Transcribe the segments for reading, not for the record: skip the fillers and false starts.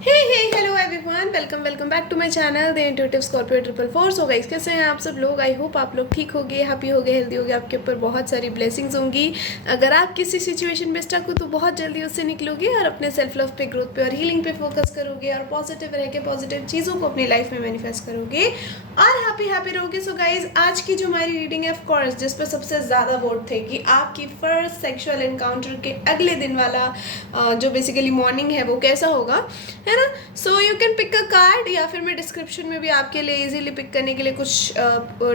Hello everyone, welcome back to my channel the intuitive Scorpio 444। So guys, कैसे हैं आप सब लोग? आई होप आप लोग ठीक होगे, हैप्पी होगे, हेल्दी होगे, आपके ऊपर बहुत सारी ब्लेसिंग्स होंगी। अगर आप किसी सिचुएशन में स्टक हो तो बहुत जल्दी उससे निकलोगे और अपने सेल्फ लव पे, ग्रोथ पे और हीलिंग पे फोकस करोगे और पॉजिटिव रह के पॉजिटिव चीज़ों को अपनी लाइफ में मैनिफेस्ट करोगे और हैप्पी रहोगे। सो गाइज, आज की जो हमारी रीडिंग है, ऑफ कोर्स जिस पर सबसे ज़्यादा वोट थे कि आपकी फर्स्ट सेक्सुअल एनकाउंटर के अगले दिन वाला जो बेसिकली मॉर्निंग है वो कैसा होगा, है ना। So you can pick a card, या फिर मैं डिस्क्रिप्शन में भी आपके लिए इजीली पिक करने के लिए कुछ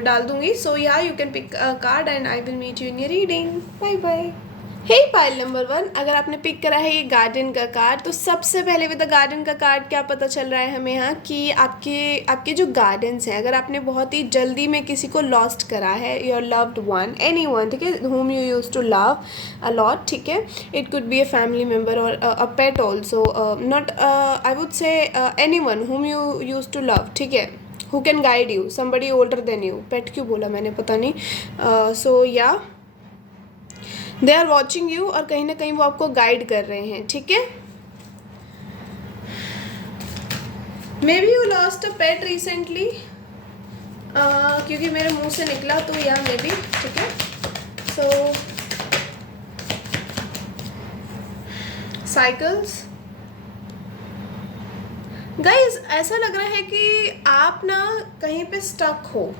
डाल दूंगी। सो या you can pick a card and I will meet you in your reading. Bye bye. Hey pile number 1, अगर आपने पिक करा है ये गार्डन का कार्ड, तो सबसे पहले विद द गार्डन का कार्ड क्या पता चल रहा है हमें यहाँ कि आपके जो गार्डन्स हैं, अगर आपने बहुत ही जल्दी में किसी को लॉस्ट करा है, your loved one, any one, ठीक है, whom you used to love a lot, ठीक है, it could be a family member or a pet also, not I would say anyone whom you used to love, ठीक है, who can guide you, somebody older than you, pet क्यों बोला मैंने पता नहीं। so yeah, they are watching you और कहीं ना कहीं वो आपको गाइड कर रहे हैं, ठीक है। May be you lost a pet recently, क्योंकि मेरे मुंह से निकला, तो या मे बी, ठीक है। सो साइकिल्स गाइज, ऐसा लग रहा है कि आप ना कहीं पे स्टक हो,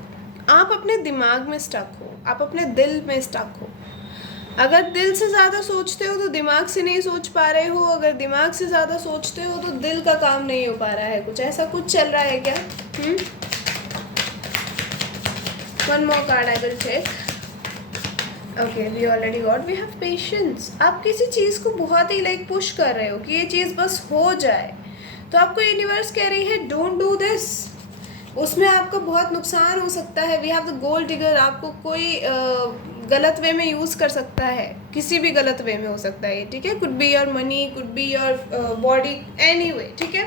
आप अपने दिमाग में स्टक हो, आप अपने दिल में स्टक हो। अगर दिल से ज़्यादा सोचते हो तो दिमाग से नहीं सोच पा रहे हो, अगर दिमाग से ज़्यादा सोचते हो तो दिल का काम नहीं हो पा रहा है, कुछ ऐसा कुछ चल रहा है क्या? One more card I will check. Okay, we already got, we have patience. आप किसी चीज़ को बहुत ही पुश कर रहे हो कि ये चीज़ बस हो जाए, तो आपको यूनिवर्स कह रही है डोंट डू दिस, उसमें आपका बहुत नुकसान हो सकता है। We have the gold digger, आपको कोई गलत वे में यूज़ कर सकता है, किसी भी गलत वे में हो सकता है, ठीक है। Could be your money, could be your body, any way, ठीक है।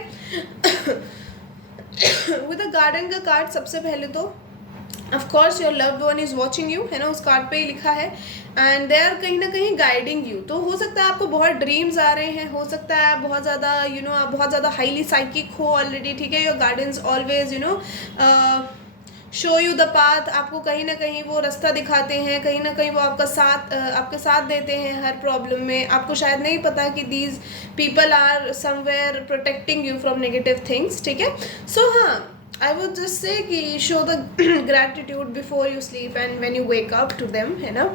विद द गार्डन का कार्ड, सबसे पहले तो of course your loved one is watching you, है ना, उस कार्ड पे ही लिखा है, एंड दे आर कहीं ना कहीं गाइडिंग यू। तो हो सकता है आपको बहुत ड्रीम्स आ रहे हैं, हो सकता है आप बहुत ज़्यादा आप बहुत ज़्यादा हाईली साइकिक हो ऑलरेडी, ठीक है। Your gardens always show you the path, आपको कहीं ना कहीं वो रास्ता दिखाते हैं, कहीं ना कहीं वो आपके साथ देते हैं हर प्रॉब्लम में। आपको शायद नहीं पता कि these people are somewhere protecting you from negative things, ठीक है। सो हाँ, आई वुड जस्ट से कि show the gratitude before you sleep and when you wake up to them, है ना।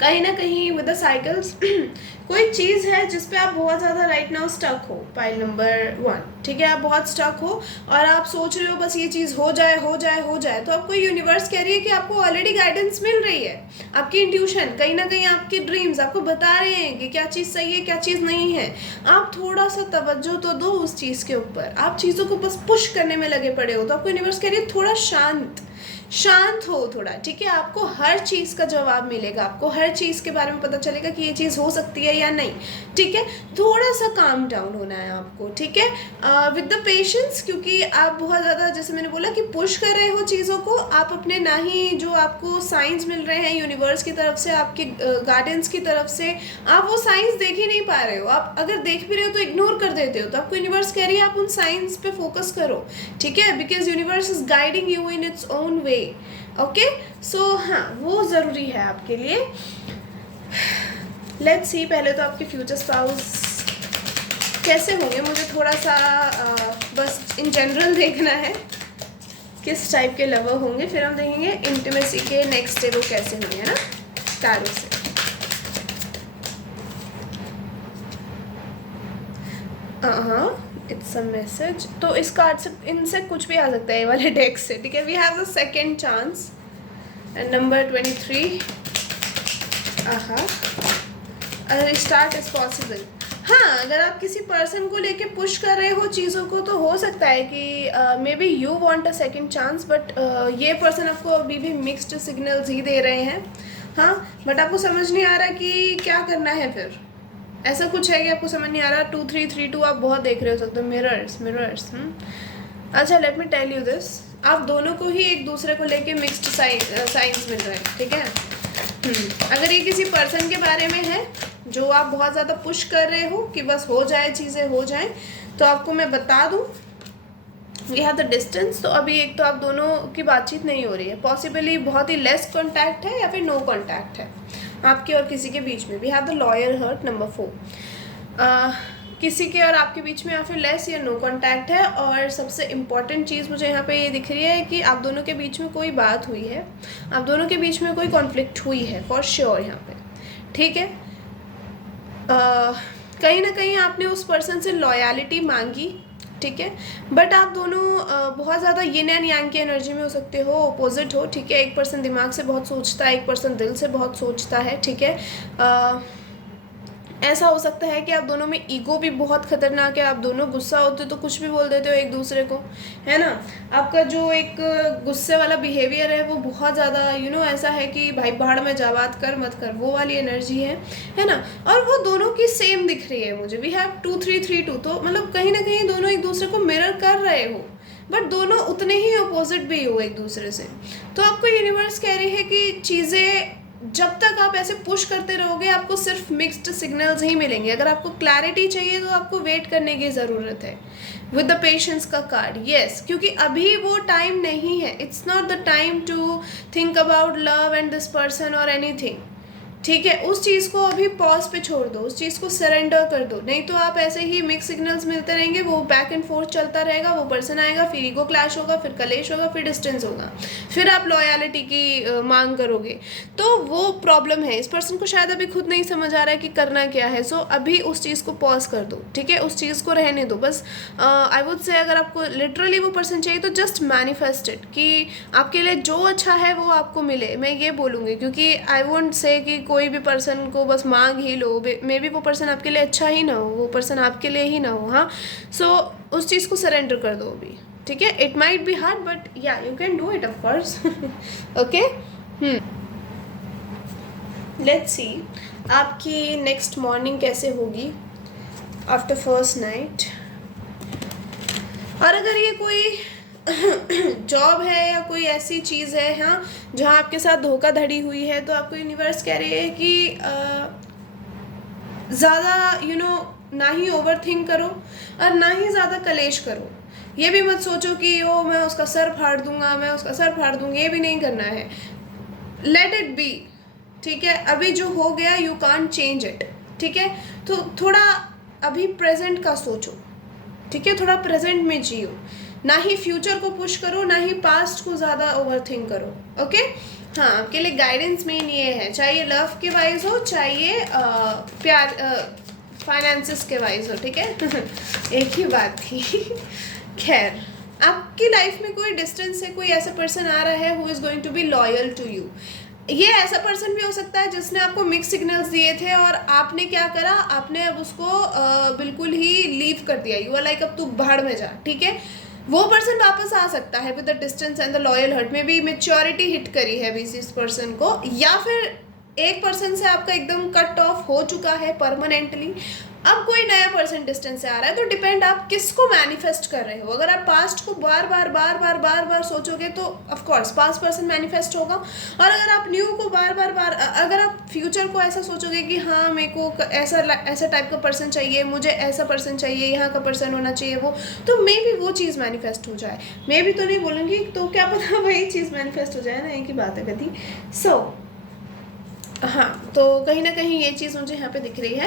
कहीं ना कहीं विद द साइकिल्स कोई चीज़ है जिस पे आप बहुत ज़्यादा राइट नाउ स्टक हो, पाइल नंबर 1, ठीक है। आप बहुत स्टक हो और आप सोच रहे हो बस ये चीज़ हो जाए हो जाए हो जाए, तो आपको यूनिवर्स कह रही है कि आपको ऑलरेडी गाइडेंस मिल रही है। आपकी इंट्यूशन, कहीं ना कहीं आपके ड्रीम्स आपको बता रहे हैं कि क्या चीज़ सही है, क्या चीज़ नहीं है। आप थोड़ा सा तवज्जो तो दो उस चीज़ के ऊपर, आप चीज़ों को बस पुश करने में लगे पड़े हो, तो आपको यूनिवर्स कह रही है थोड़ा शांत हो थोड़ा, ठीक है। आपको हर चीज़ का जवाब मिलेगा, आपको हर चीज़ के बारे में पता चलेगा कि ये चीज़ हो सकती है या नहीं, ठीक है। थोड़ा सा काम डाउन होना है आपको, ठीक है, विद द पेशेंस, क्योंकि आप बहुत ज़्यादा, जैसे मैंने बोला, कि पुश कर रहे हो चीज़ों को। आप अपने ना ही जो आपको साइंस मिल रहे हैं यूनिवर्स की तरफ से, आपके गार्डियंस की तरफ से, आप वो साइंस देख ही नहीं पा रहे हो। आप अगर देख भी रहे हो तो इग्नोर कर देते हो, तो आपको यूनिवर्स कह रही है आप उन साइंस पे फोकस करो, ठीक है, because universe is guiding you in its own way, okay. So हाँ, वो ज़रूरी है आपके लिए। लेट्स सी, पहले तो आपके फ्यूचर स्पाउस कैसे होंगे, मुझे थोड़ा सा बस इन जनरल देखना है किस टाइप के लवर होंगे, फिर हम देखेंगे इंटीमेसी के नेक्स्ट डे वो कैसे होंगे, है ना, टैरो से। हाँ, इट्स अ मैसेज। तो इस कार्ड से, इनसे कुछ भी आ सकता है, ये वाले डेक से, ठीक है। We have the second chance and number 23। Start is possible. हाँ, अगर आप किसी पर्सन को लेके पुश कर रहे हो चीज़ों को, तो हो सकता है कि may be you want a second chance, but ये पर्सन आपको अभी भी मिक्स्ड सिग्नल्स ही दे रहे हैं, हाँ। बट आपको समझ नहीं आ रहा कि क्या करना है फिर, ऐसा कुछ है कि आपको समझ नहीं आ रहा। 2 3 3 2 आप बहुत देख रहे हो सकते हो, मिरर्स। अच्छा, let me tell you this, आप दोनों को ही एक दूसरे को लेके मिक्स्ड साइंस मिल रहे हैं, ठीक है। अगर ये किसी पर्सन के बारे में है जो आप बहुत ज़्यादा पुश कर रहे हो कि बस हो जाए, चीज़ें हो जाएं, तो आपको मैं बता दूं वी हैव द डिस्टेंस। तो अभी एक तो आप दोनों की बातचीत नहीं हो रही है, पॉसिबली बहुत ही लेस कॉन्टैक्ट है या फिर नो कॉन्टैक्ट है आपके और किसी के बीच में। We have the lawyer hurt number 4, किसी के और आपके बीच में या फिर लेस या नो कॉन्टैक्ट है। और सबसे इम्पॉर्टेंट चीज़ मुझे यहाँ पे ये दिख रही है कि आप दोनों के बीच में कोई बात हुई है, आप दोनों के बीच में कोई कॉन्फ्लिक्ट हुई है फॉर श्योर यहाँ पे, ठीक है। कहीं ना कहीं आपने उस पर्सन से लॉयलिटी मांगी, ठीक है, बट आप दोनों बहुत ज़्यादा यिन एंड यांग की एनर्जी में हो सकते हो, अपोजिट हो, ठीक है। एक पर्सन दिमाग से बहुत सोचता है, एक पर्सन दिल से बहुत सोचता है, ठीक है। ऐसा हो सकता है कि आप दोनों में ईगो भी बहुत खतरनाक है, आप दोनों गुस्सा होते हो तो कुछ भी बोल देते हो एक दूसरे को, है ना। आपका जो एक गुस्से वाला बिहेवियर है वो बहुत ज़्यादा ऐसा है कि भाई बाहर में जा, बात कर मत कर, वो वाली एनर्जी है ना। और वो दोनों की सेम दिख रही है मुझे, वी हैव 2 3 3 2, तो मतलब कहीं ना कहीं दोनों एक दूसरे को मिरर कर रहे हो, बट दोनों उतने ही अपोजिट भी हो एक दूसरे से। तो आपको यूनिवर्स कह रही है कि चीज़ें जब तक आप ऐसे पुश करते रहोगे आपको सिर्फ मिक्स्ड सिग्नल्स ही मिलेंगे। अगर आपको क्लैरिटी चाहिए तो आपको वेट करने की ज़रूरत है। विद द पेशेंस का कार्ड, यस, क्योंकि अभी वो टाइम नहीं है। It's not the time to think about love and this person और एनीथिंग, ठीक है। उस चीज़ को अभी पॉज पे छोड़ दो, उस चीज़ को सरेंडर कर दो, नहीं तो आप ऐसे ही मिक्स सिग्नल्स मिलते रहेंगे, वो बैक एंड फोर्थ चलता रहेगा, वो पर्सन आएगा, फिर ईगो क्लैश होगा, फिर कलेश होगा, फिर डिस्टेंस होगा, फिर आप लॉयलिटी की मांग करोगे। तो वो प्रॉब्लम है, इस पर्सन को शायद अभी खुद नहीं समझ आ रहा है कि करना क्या है। सो अभी उस चीज़ को पॉज कर दो, ठीक है, उस चीज़ को रहने दो बस। आई वुड से अगर आपको लिटरली वो पर्सन चाहिए तो जस्ट मैनिफेस्ट इट कि आपके लिए जो अच्छा है वो आपको मिले, मैं ये बोलूँगी, क्योंकि आई वोंट से कि कोई भी पर्सन को बस मांग ही लो, मे बी वो पर्सन आपके लिए अच्छा ही ना हो, वो पर्सन आपके लिए ही ना हो, हाँ। सो उस चीज़ को सरेंडर कर दो अभी, ठीक है। It might be hard but yeah you can do it of course, okay. Let's see आपकी नेक्स्ट मॉर्निंग कैसे होगी आफ्टर फर्स्ट नाइट। और अगर ये कोई जॉब है या कोई ऐसी चीज़ है, हाँ, जहाँ आपके साथ धोखाधड़ी हुई है, तो आपको यूनिवर्स कह रही है कि ज़्यादा ना ही ओवर थिंक करो और ना ही ज़्यादा कलेश करो। ये भी मत सोचो कि ओ मैं उसका सर फाड़ दूंगा, मैं उसका सर फाड़ दूंगी, ये भी नहीं करना है। लेट इट बी, ठीक है। अभी जो हो गया यू कांट चेंज इट, ठीक है। तो थोड़ा अभी प्रेजेंट का सोचो, ठीक है, थोड़ा प्रेजेंट में जियो, ना ही फ्यूचर को पुश करो, ना ही पास्ट को ज़्यादा ओवर थिंक करो, ओके। हाँ, आपके लिए गाइडेंस मेन ये है, चाहे लव के वाइज हो, चाहे प्यार फाइनेंसिस के वाइज हो, ठीक है। एक ही बात थी। खैर, आपकी लाइफ में कोई डिस्टेंस से कोई ऐसा पर्सन आ रहा है who is going to be loyal to you. ये ऐसा पर्सन भी हो सकता है जिसने आपको मिक्स सिग्नल्स दिए थे और आपने क्या करा, आपने अब उसको बिल्कुल ही लीव कर दिया। यू आर लाइक अब तू भाड़ में जा, ठीक है। वो पर्सन वापस आ सकता है with the distance and the loyal hurt में भी मेच्योरिटी हिट करी है इस पर्सन को, या फिर एक पर्सन से आपका एकदम कट ऑफ हो चुका है परमानेंटली, अब कोई नया पर्सन डिस्टेंस से आ रहा है। तो डिपेंड आप किसको मैनिफेस्ट कर रहे हो। अगर आप पास्ट को बार बार सोचोगे तो of course past person manifest होगा, और अगर आप न्यू को बार अगर आप फ्यूचर को ऐसा सोचोगे कि हाँ मेरे को ऐसा टाइप का पर्सन चाहिए, मुझे ऐसा पर्सन चाहिए, यहाँ का पर्सन होना चाहिए वो, तो मे भी वो चीज़ मैनिफेस्ट हो जाए। मे भी तो नहीं बोलूँगी, तो क्या पता वही चीज़ मैनिफेस्ट हो जाए ना, एक ही बात है कभी। सो हाँ, तो कहीं ना कहीं ये चीज़ मुझे यहाँ पे दिख रही है।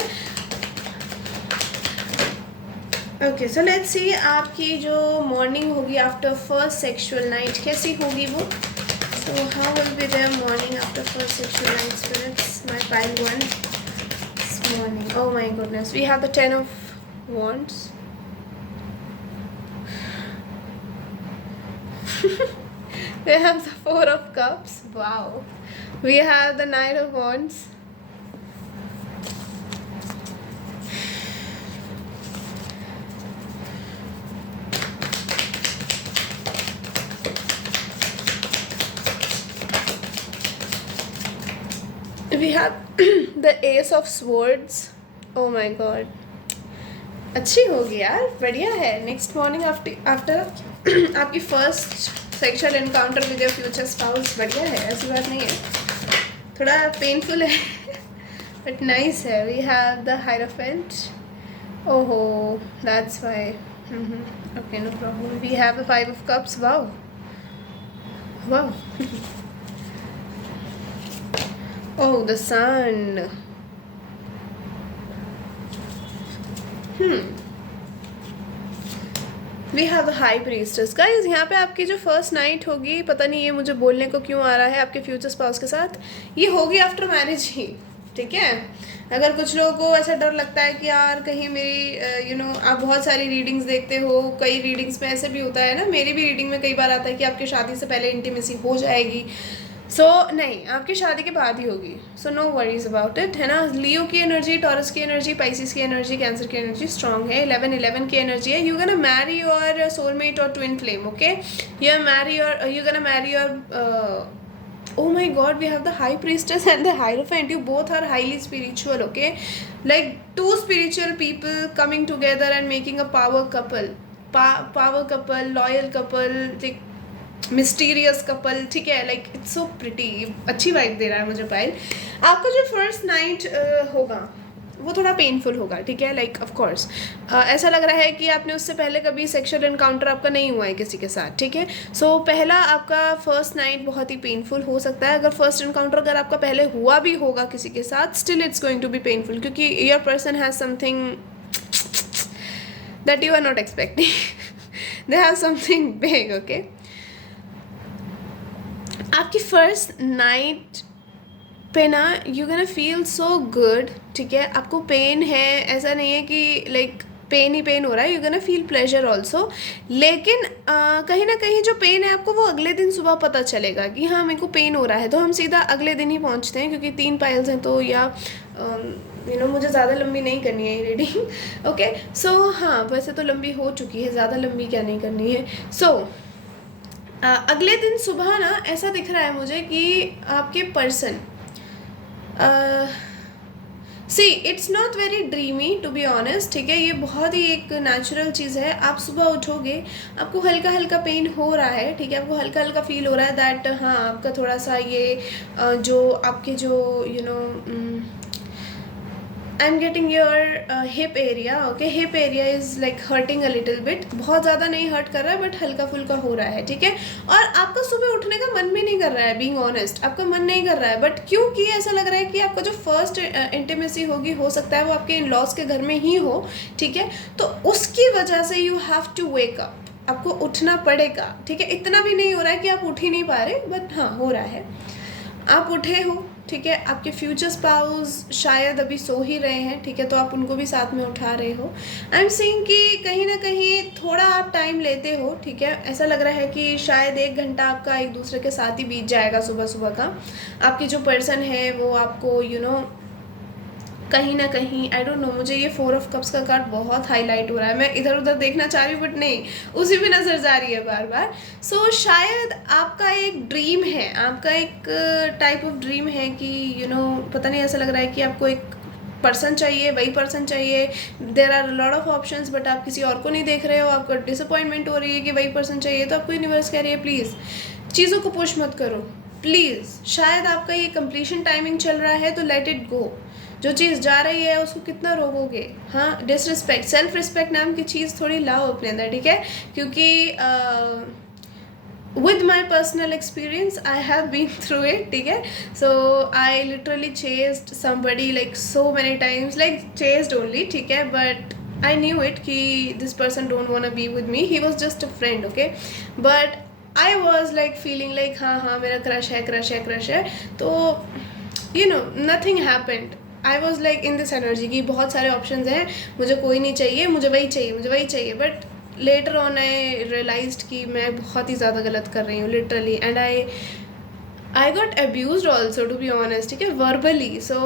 ओके, सो लेट्स सी आपकी जो मॉर्निंग होगी आफ्टर फर्स्ट सेक्सुअल नाइट कैसी होगी वो। So how will be there morning after first sexual night spirits, my pile 1 this morning. Oh my goodness, we have the 10 of wands. We have the 4 of cups. Wow. We have the 9 of wands. We have the Ace of Swords. Oh my God. अच्छी होगी यार, बढ़िया है। Next morning after आपकी first sexual encounter with your future spouse, बढ़िया है, ऐसी बात नहीं है। थोड़ा पेनफुल है बट नाइस है. We have the hierophant. ओहो, that's why. Okay, no problem. We have the 5 of cups. Wow wow. Oh, the sun. We have the high priestess. Guys, यहाँ पे आपकी जो फर्स्ट नाइट होगी, पता नहीं ये मुझे बोलने को क्यों आ रहा है आपके फ्यूचर स्पाउस के साथ, ये होगी आफ्टर मैरिज ही. ठीक है. अगर कुछ लोगों को ऐसा डर लगता है कि यार कहीं मेरी आप बहुत सारी रीडिंग्स देखते हो, कई रीडिंग्स में ऐसे भी होता है ना, मेरी भी रीडिंग में कई बार आता है कि आपकी शादी से पहले इंटीमेसी हो जाएगी. नहीं, आपकी शादी के बाद ही होगी. So no worries about it, है ना. लियो की एनर्जी, टॉरस की एनर्जी, पाइसिस की एनर्जी, कैंसर की एनर्जी स्ट्रांग है. 11 की एनर्जी है. You gonna marry your soulmate और twin flame. Okay, you gonna marry your oh my god, we have the high priestess and the hierophant. You both are highly spiritual. Okay, like two spiritual people coming together and making a power couple. Power couple, loyal couple, like mysterious couple. ठीक है. Like it's so pretty. अच्छी vibe दे रहा है मुझे पायल. आपका जो first night होगा वो थोड़ा पेनफुल होगा. ठीक है. लाइक ऑफ कोर्स ऐसा लग रहा है कि आपने उससे पहले कभी सेक्सुअल एनकाउंटर आपका नहीं हुआ है किसी के साथ. ठीक है. सो पहला आपका फर्स्ट नाइट बहुत ही पेनफुल हो सकता है. अगर फर्स्ट एनकाउंटर अगर आपका पहले हुआ भी होगा किसी के साथ, still it's going to be painful, क्योंकि your person has something that you are not expecting. They have something big. Okay, आपकी फर्स्ट नाइट पे ना you gonna feel so good. ठीक है. आपको पेन है, ऐसा नहीं है कि लाइक पेन ही पेन हो रहा है. You gonna feel pleasure also. लेकिन कहीं ना कहीं जो पेन है आपको वो अगले दिन सुबह पता चलेगा कि हाँ मेरे को पेन हो रहा है. तो हम सीधा अगले दिन ही पहुंचते हैं, क्योंकि 3 पाइल्स हैं तो, या मुझे ज़्यादा लंबी नहीं करनी है ये रीडिंग. ओके, सो हाँ वैसे तो लंबी हो चुकी है, ज़्यादा लंबी क्या नहीं करनी है. सो अगले दिन सुबह ना ऐसा दिख रहा है मुझे कि आपके person, see it's not very dreamy to be honest. ठीक है. ये बहुत ही एक नेचुरल चीज़ है. आप सुबह उठोगे, आपको हल्का हल्का पेन हो रहा है. ठीक है. आपको हल्का हल्का फील हो रहा है दैट हाँ आपका थोड़ा सा ये जो आपके जो आई am getting your hip area. Okay, hip area is like hurting a little bit. बहुत ज़्यादा नहीं हर्ट कर रहा है, बट हल्का फुल्का हो रहा है. ठीक है. और आपका सुबह उठने का मन भी नहीं कर रहा है. बीइंग ऑनेस्ट, आपका मन नहीं कर रहा है. बट क्योंकि ऐसा लग रहा है कि आपका जो फर्स्ट इंटीमेसी होगी, हो सकता है वो आपके इन लॉज के घर में ही हो. ठीक है. तो उसकी वजह से you have to wake up. आपको उठना पड़ेगा. ठीक है. इतना भी नहीं हो रहा है कि आप उठ ही नहीं पा रहे, बट हाँ हो रहा है. आप उठे हो. ठीक है. आपके फ्यूचर स्पाउस शायद अभी सो ही रहे हैं. ठीक है. तो आप उनको भी साथ में उठा रहे हो. आई एम सीइंग कि कहीं ना कहीं थोड़ा आप टाइम लेते हो. ठीक है. ऐसा लग रहा है कि शायद 1 घंटा आपका एक दूसरे के साथ ही बीत जाएगा सुबह सुबह का. आपकी जो पर्सन है वो आपको कहीं ना कहीं आई डोंट नो, मुझे ये 4 of Cups का कार्ड बहुत हाईलाइट हो रहा है. मैं इधर उधर देखना चाह रही हूँ बट नहीं, उसी भी नज़र जा रही है बार बार. सो शायद आपका एक ड्रीम है, आपका एक टाइप ऑफ ड्रीम है कि पता नहीं, ऐसा लग रहा है कि आपको एक पर्सन चाहिए, वही पर्सन चाहिए. There are lot of options, but आप किसी और को नहीं देख रहे हो. आपको डिसअपॉइंटमेंट हो रही है कि वही पर्सन चाहिए. तो आपको यूनिवर्स कह रही है प्लीज़ चीज़ों को पुश मत करो प्लीज़. शायद आपका ये कंप्लीशन टाइमिंग चल रहा है, तो लेट इट गो. जो चीज़ जा रही है उसको कितना रोकोगे. हाँ, डिसरिस्पेक्ट, सेल्फ रिस्पेक्ट नाम की चीज़ थोड़ी लाओ अपने अंदर. ठीक है. क्योंकि with my personal experience I have been through it. ठीक है. So I literally chased somebody like so many times, like chased only. ठीक है. But I knew it कि this person don't wanna be with me. He was just a friend. Okay. But I was like feeling like हाँ मेरा crush है. तो nothing happened. I was like in this energy की बहुत सारे options हैं, मुझे कोई नहीं चाहिए, मुझे वही चाहिए. But later on I realised कि मैं बहुत ही ज़्यादा गलत कर रही हूँ literally. And I got abused also to be honest. ठीक है. वर्बली. सो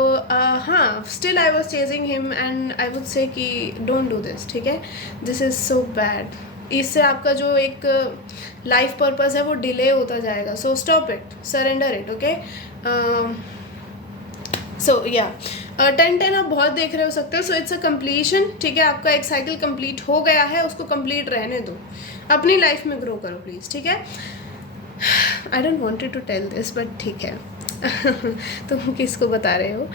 हाँ, still I was chasing him and I would say कि डोंट डू दिस. ठीक है. This is so bad. इससे आपका जो एक लाइफ पर्पस है वो डिले होता जाएगा. So stop it, surrender it. Okay. So yeah 10-10 आप बहुत देख रहे हो सकते हो. So it's a completion. ठीक है. आपका एक साइकिल कंप्लीट हो गया है, उसको कंप्लीट रहने दो, अपनी लाइफ में ग्रो करो प्लीज़. ठीक है. I don't wanted to tell this but ठीक है. तुम किसको बता रहे हो?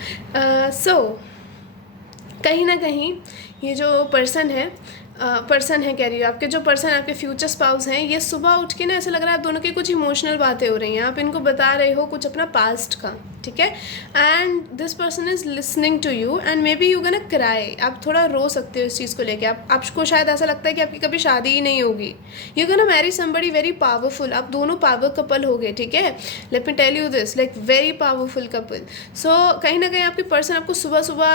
कहीं ना कहीं ये जो पर्सन है कह रही हो, आपके जो पर्सन आपके फ्यूचर स्पाउस हैं, ये सुबह उठ के ना ऐसा लग रहा है आप दोनों की कुछ इमोशनल बातें हो रही हैं, आप इनको बता रहे हो कुछ अपना पास्ट का, ठीक है, and this person is listening to you and maybe you gonna cry, आप थोड़ा रो सकते हो इस चीज़ को लेके, आपको शायद ऐसा लगता है कि आपकी कभी शादी ही नहीं होगी, you gonna marry somebody very powerful, आप दोनों पावर कपल हो गए, ठीक है, let me tell you this, like very powerful couple. So कहीं ना कहीं आपके पर्सन आपको सुबह सुबह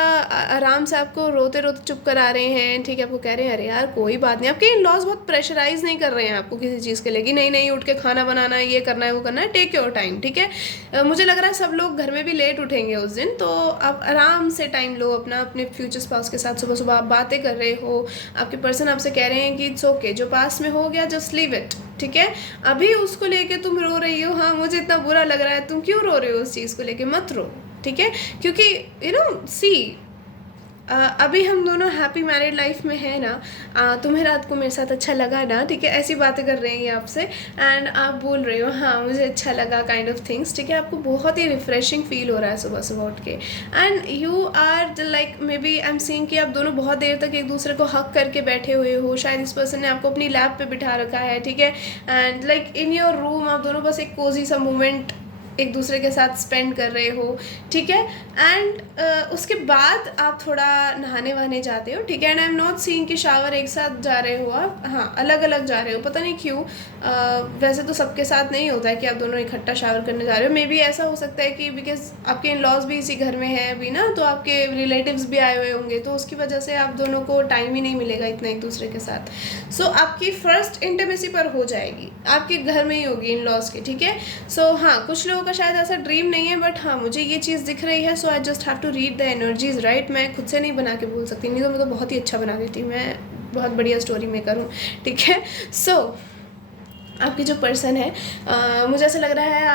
आराम से आपको रोते रोते चुप करा रहे हैं, ठीक है, आपको कह रहे हैं अरे यार कोई बात नहीं, आपके इन लॉज बहुत प्रेशराइज नहीं कर रहे हैं आपको किसी चीज़ के लिए कि नहीं नहीं उठ के खाना बनाना है, ये करना है, वो करना है, टेक योर टाइम, ठीक है। मुझे लग रहा है सब लोग घर में भी लेट उठेंगे उस दिन, तो आप आराम से टाइम लो अपना, अपने फ्यूचर स्पाउस के साथ सुबह सुबह आप बातें कर रहे हो, आपके पर्सन आपसे कह रहे हैं कि इट्स ओके, जो पास में हो गया जस्ट लीव इट, ठीक है, अभी उसको लेके तुम रो रही हो, हाँ मुझे इतना बुरा लग रहा है, तुम क्यों रो रहे हो उस चीज़ को लेके, मत रो, ठीक है, क्योंकि यू नो सी अभी हम दोनों हैप्पी मैरिड लाइफ में है ना, तुम्हें रात को मेरे साथ अच्छा लगा ना, ठीक है, ऐसी बातें कर रहे हैं ये आपसे एंड आप बोल रहे हो हाँ मुझे अच्छा लगा काइंड ऑफ थिंग्स, ठीक है, आपको बहुत ही रिफ्रेशिंग फील हो रहा है सुबह सुबह उठ के and you are like maybe I am seeing कि आप दोनों बहुत देर तक एक दूसरे को हक करके बैठे हुए हो, शायद इस पर्सन ने आपको अपनी लैप पे बिठा रखा है, ठीक है, and like in your room आप दोनों बस एक कोजी सा मोमेंट एक दूसरे के साथ स्पेंड कर रहे हो, ठीक है, एंड उसके बाद आप थोड़ा नहाने वहाने जाते हो, ठीक है, and I am not seeing कि शावर एक साथ जा रहे हो आप, हाँ अलग अलग जा रहे हो, पता नहीं क्यों, वैसे तो सबके साथ नहीं होता है कि आप दोनों इकट्ठा शावर करने जा रहे हो, मे बी ऐसा हो सकता है कि बिकॉज आपके इन लॉज भी इसी घर में है अभी ना, तो आपके रिलेटिव्स भी आए हुए होंगे, तो उसकी वजह से आप दोनों को टाइम ही नहीं मिलेगा इतना एक दूसरे के साथ, सो आपकी फर्स्ट इंटीमेसी पर हो जाएगी, आपके घर में ही होगी इन लॉज की, ठीक है, सो हाँ कुछ लोगों का शायद ऐसा ड्रीम नहीं है, बट हाँ मुझे ये चीज़ दिख रही है, so I just have to read the energies, right, मैं खुद से नहीं बना के बोल सकती, नहीं तो मैं तो बहुत ही अच्छा बना देती, मैं बहुत बढ़िया स्टोरी मेकर हूँ, ठीक है, सो आपकी जो पर्सन है मुझे ऐसा लग रहा है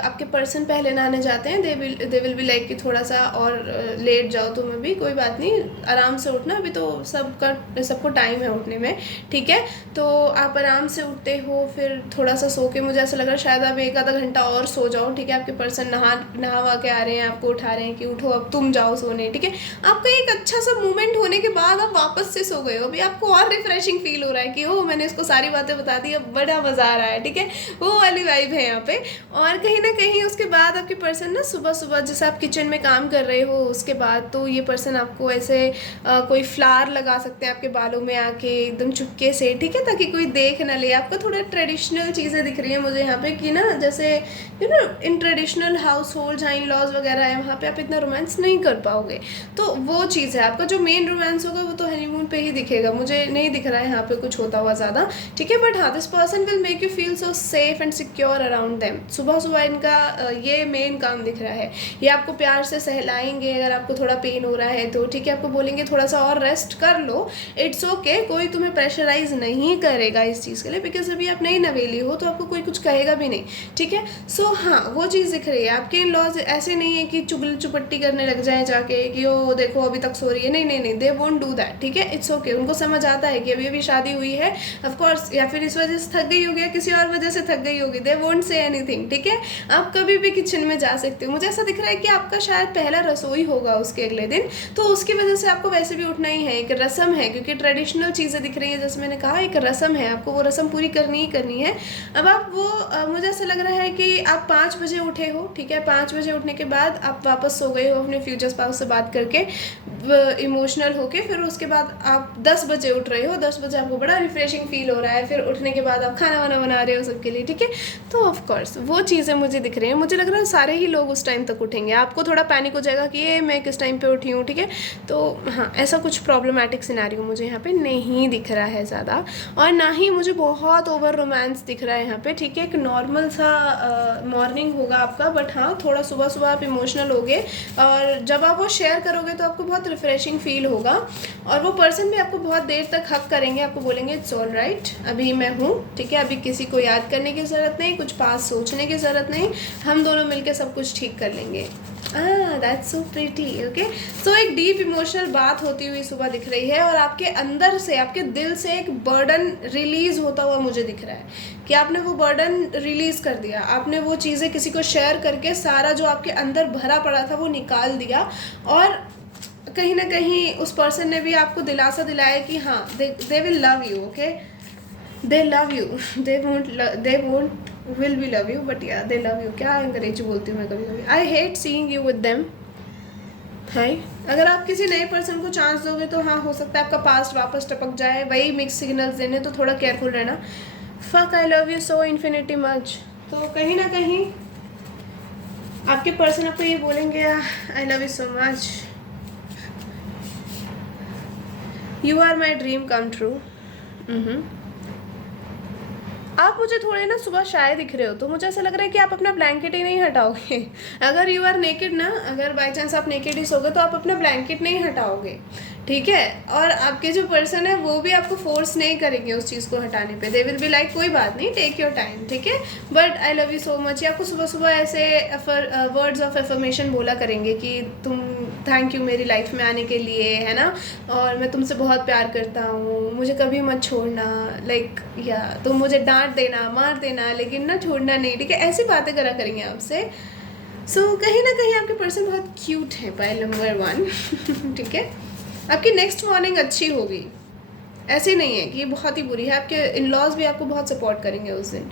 आपके पर्सन पहले नहाने जाते हैं, दे विल बी लाइक कि थोड़ा सा और लेट जाओ तुम, अभी कोई बात नहीं आराम से उठना, अभी तो सबको टाइम है उठने में, ठीक है, तो आप आराम से उठते हो, फिर थोड़ा सा सो के मुझे ऐसा लग रहा है शायद आप 1 आधा घंटा और सो जाओ, ठीक है, आपके पर्सन नहा के आ रहे हैं, आपको उठा रहे हैं कि उठो अब तुम जाओ सोने, ठीक है, आपका एक अच्छा सा मूवमेंट होने के बाद आप वापस से सो गए हो, अभी आपको और रिफ्रेशिंग फील हो रहा है कि ओ मैंने इसको सारी बातें बता दी, अब बड़ा मज़ा आ रहा है, ठीक है, वो वाली वाइब है यहाँ पे। और कहीं ना कहीं उसके बाद आपके पर्सन ना सुबह सुबह जैसे आप किचन में काम कर रहे हो उसके बाद, तो ये पर्सन आपको ऐसे कोई फ्लावर लगा सकते हैं आपके बालों में आके एकदम चुपके से, ठीक है, ताकि कोई देख ना ले, आपका थोड़ा ट्रेडिशनल चीज़ें दिख रही है मुझे यहाँ पे कि ना, जैसे you know in traditional house hold जहाँ इन लॉज वगैरह है वहाँ पे आप इतना रोमांस नहीं कर पाओगे, तो वो चीज़ है, आपका जो मेन रोमांस होगा वो तो हनीमून पे ही दिखेगा, मुझे नहीं दिख रहा है यहाँ पे कुछ होता हुआ ज़्यादा, ठीक है, बट हाँ this person will make you feel so safe and secure around them, सुबह सुबह इनका ये मेन काम दिख रहा है, ये आपको प्यार से सहलाएंगे अगर आपको थोड़ा पेन हो रहा है तो, ठीक है, आपको बोलेंगे थोड़ा सा और रेस्ट कर लो, इट्स ओके, कोई तुम्हें प्रेशराइज नहीं करेगा इस चीज़ के लिए, बिकॉज अभी आप नई नवेली हो तो आपको कोई कुछ कहेगा भी नहीं, ठीक है, सो हाँ वो चीज़ दिख रही है, आपके इन लॉज ऐसे नहीं है कि चुगल चुपट्टी करने लग जाए जाके कि ओ देखो अभी तक सो रही है, नहीं नहीं नहीं, दे वोंट डू दैट, ठीक है, इट्स ओके, उनको समझ आता है कि अभी अभी शादी हुई है ऑफकोर्स, या फिर इस वजह से थक गई होगी या किसी और वजह से थक गई होगी, दे वोंट से एनीथिंग, ठीक है, आप कभी भी किचन में जा सकते हो, मुझे ऐसा दिख रहा है कि आपका शायद पहला रसोई होगा उसके अगले दिन, तो उसकी वजह से आपको वैसे भी उठना ही है, एक रस्म है, क्योंकि ट्रेडिशनल चीज़ें दिख रही है, जैसे मैंने कहा एक रस्म है, आपको वो रस्म पूरी करनी ही करनी है। अब आप वो मुझे ऐसा लग रहा है कि आप 5 बजे उठे हो, ठीक है, 5 बजे उठने के बाद आप वापस सो गए हो अपने फ्यूचर स्पाउस से बात करके इमोशनल होके, फिर उसके बाद आप 10 बजे उठ रहे हो, 10 बजे आपको बड़ा रिफ्रेशिंग फील हो रहा है, फिर उठने के बाद आप खाना वाना बना रहे हो सबके लिए, ठीक है, तो ऑफकोर्स वो चीज़ें मुझे दिख रही हैं, मुझे लग रहा है सारे ही लोग उस टाइम तक उठेंगे, आपको थोड़ा पैनिक हो जाएगा कि ये मैं किस टाइम पे उठी हूँ, ठीक है, तो हाँ ऐसा कुछ प्रॉब्लमेटिक सिनेरियो मुझे यहाँ पे नहीं दिख रहा है ज़्यादा, और ना ही मुझे बहुत ओवर रोमांस दिख रहा है यहाँ पे, ठीक है, एक नॉर्मल सा मॉर्निंग होगा आपका, बट हाँ थोड़ा सुबह सुबह आप इमोशनल होगे, और जब आप वो शेयर करोगे तो आपको बहुत रिफ्रेशिंग फील होगा, और वो पर्सन भी आपको बहुत देर तक हक करेंगे, आपको बोलेंगे इट्स ऑल राइट, अभी मैं हूँ, ठीक है, अभी किसी को याद करने की ज़रूरत नहीं, कुछ पास सोचने की ज़रूरत नहीं, हम दोनों मिलकर सब कुछ ठीक कर लेंगे, दैट्स सो प्रिटी। ओके, सो एक डीप इमोशनल बात होती हुई सुबह दिख रही है, और आपके अंदर से, आपके दिल से एक बर्डन रिलीज होता हुआ मुझे दिख रहा है कि आपने वो बर्डन रिलीज कर दिया, आपने वो चीज़ें किसी को शेयर करके सारा जो आपके अंदर भरा पड़ा था वो निकाल दिया, और कहीं ना कहीं उस पर्सन ने भी आपको दिलासा दिलाया कि हाँ, they will love you. Okay, they love you, they won't will be love you, but या दे लव यू। क्या अंग्रेजी बोलती हूँ मैं कभी कभी। I hate seeing you with them. है, अगर आप किसी नए पर्सन को चांस दोगे तो हाँ, हो सकता है आपका पास्ट वापस टपक जाए, वही मिक्स सिग्नल्स देने, तो थोड़ा केयरफुल रहना। Fuck I love you so infinity much. तो कहीं ना कहीं आपके पर्सन आपको ये बोलेंगे, I love you so much, you are my dream come true. आप मुझे थोड़े ना सुबह शाय दिख रहे हो, तो मुझे ऐसा लग रहा है कि आप अपना ब्लैंकेट ही नहीं हटाओगे। अगर यू आर नेकेड ना, अगर बाई चांस आप नेकेड ही सोगे तो आप अपना ब्लैंकेट नहीं हटाओगे, ठीक है। और आपके जो पर्सन है वो भी आपको फोर्स नहीं करेंगे उस चीज़ को हटाने पे। दे विल बी लाइक कोई बात नहीं, टेक योर टाइम, ठीक है, but I love you so much. या आपको सुबह सुबह ऐसे वर्ड्स ऑफ एफर्मेशन बोला करेंगे कि तुम, थैंक यू मेरी लाइफ में आने के लिए, है ना, और मैं तुमसे बहुत प्यार करता हूँ, मुझे कभी मत छोड़ना, लाइक या तुम मुझे डांट देना, मार देना, लेकिन ना छोड़ना नहीं, ठीक है। ऐसी बातें करा करेंगे आपसे। सो कहीं ना कहीं आपके पर्सन बहुत क्यूट है, पॉइंट नंबर 1। ठीक है, आपकी नेक्स्ट मॉर्निंग अच्छी होगी, ऐसे नहीं है कि ये बहुत ही बुरी है। आपके इन लॉज भी आपको बहुत सपोर्ट करेंगे उस दिन।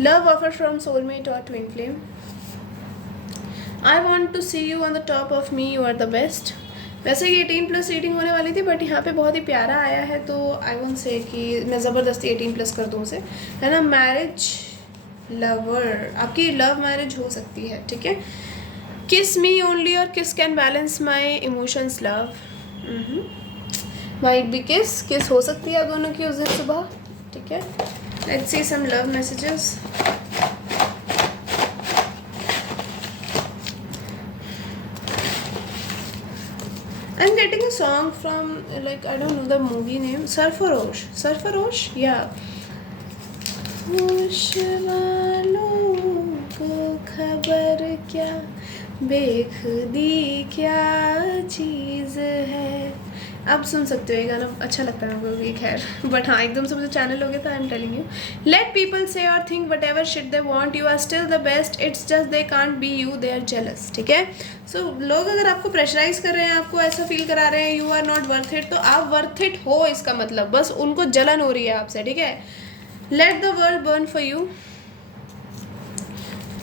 लव ऑफर फ्रॉम सोलमेट और twin flame. I want to see you on the top of me, you are the best. वैसे ये 18+ रीडिंग होने वाली थी, बट यहाँ पे बहुत ही प्यारा आया है, तो आई वोंट से कि मैं ज़बरदस्ती 18+ कर दूँ उसे, है ना। मैरिज लवर, आपकी लव मैरिज हो सकती है, ठीक है। किस मी ओनली और किस can balance my emotions love. Might be किस हो सकती है दोनों की उस दिन सुबह, ठीक है। Let's see some love messages. I'm getting a song from, like, I don't know the movie name, Sarfarosh, yeah. होश वालों को खबर क्या, बेखुदी क्या चीज़ है। आप सुन सकते हो, ये गाना अच्छा लगता है मेरे को भी, खैर, बट हाँ, एकदम से मुझे चैनल हो गया था। I am telling you, let people say और think whatever shit they want, you are still the best, it's just they can't be you, they are jealous, ठीक है। सो लोग अगर आपको प्रेशराइज कर रहे हैं, आपको ऐसा फील करा रहे हैं you are not worth it, तो आप वर्थ इट हो, इसका मतलब बस उनको जलन हो रही है आपसे, ठीक है। Let the world burn for you.